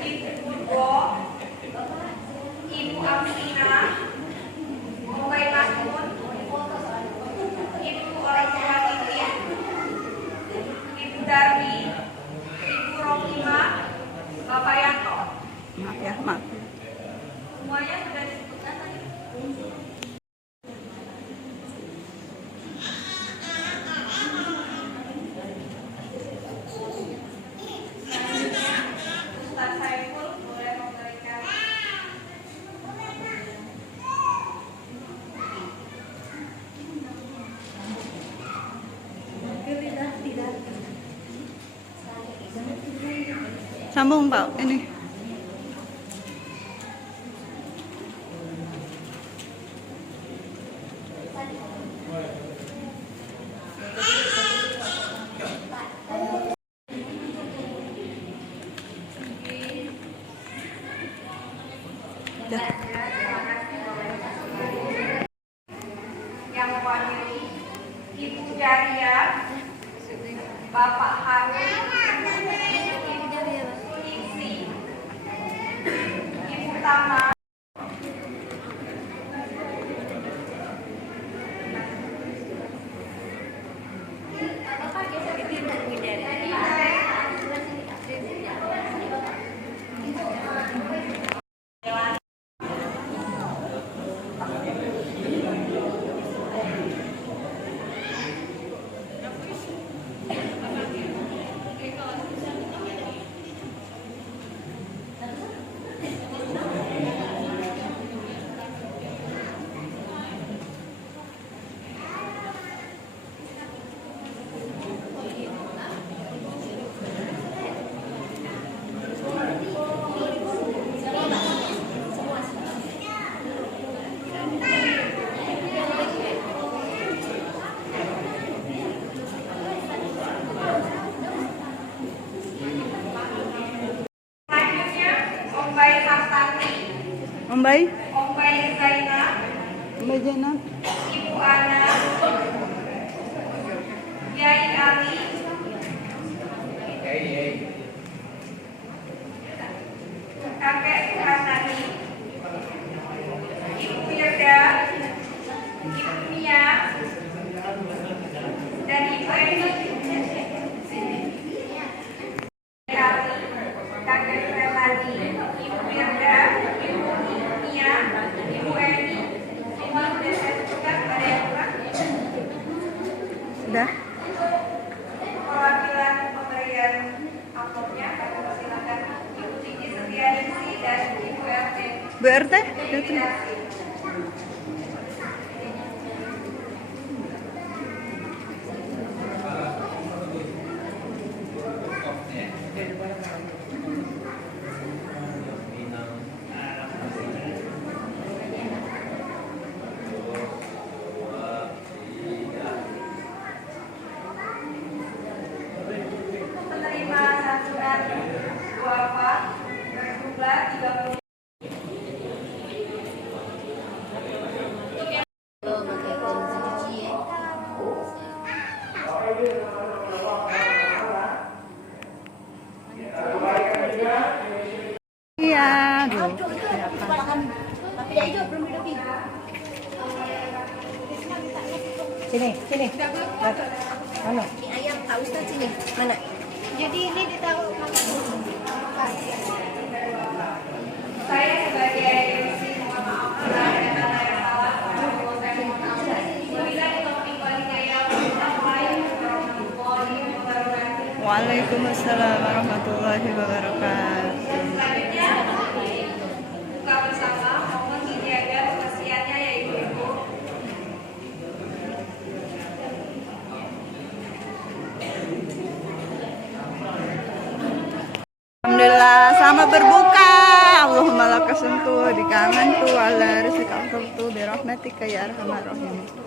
Ibu Burgo, Ibu Amsina, Om Baik Masmur, Ibu orang tua Titik, Ibu Darmi, Ibu Rokima, Bapak Yanto. Maaf ya, maaf. Semuanya sudah disebutkan tadi. Ustaz Saiful boleh memberikan. Sambung Pak, ini. Yang mewakili Ibu Jaria, Bapak Harun, Ibu Ningsi, Ibu Tama, selanjutnya Om Baik Hartati, Om Baik. Om Baik Zainab, Om Baik Zainab. Ibu Ana, Yai Ali, Kakek Suhasani, Ibu Firda, Ibu Mia, dan Ibu Eni. Kakek Suhasani, Ibu Firda, Ibu Mia, Ibu Eni. Ini sudah saya sebutkan, ada yang kurang? Udah. Perwakilan pemberian amplopnya, kami persilakan Ibu Cici Setianingsih dan Ibu RT. Bu RT, datang. Penerima santunan duafa berjumlah 30. Iya, aduh. Sini, sini. Mana? Ayam Pak Ustadz sini. Mana? Jadi ini ditaruh Saya sebagai MC mohon maaf bila ada kata yang salah. Saya mohon maaf. Bila topik walidaya warahmatullahi wabarakatuh. Waalaikumsalam warahmatullahi wabarakatuh. Selanjutnya buka bersama, mohon dijaga kebersihannya ya ibu-ibu. Alhamdulillah, selamat berbuka. Allahumma lakasuntu di kangen tu ala rizqi tu bi rahmatika ya arhamar rahimin.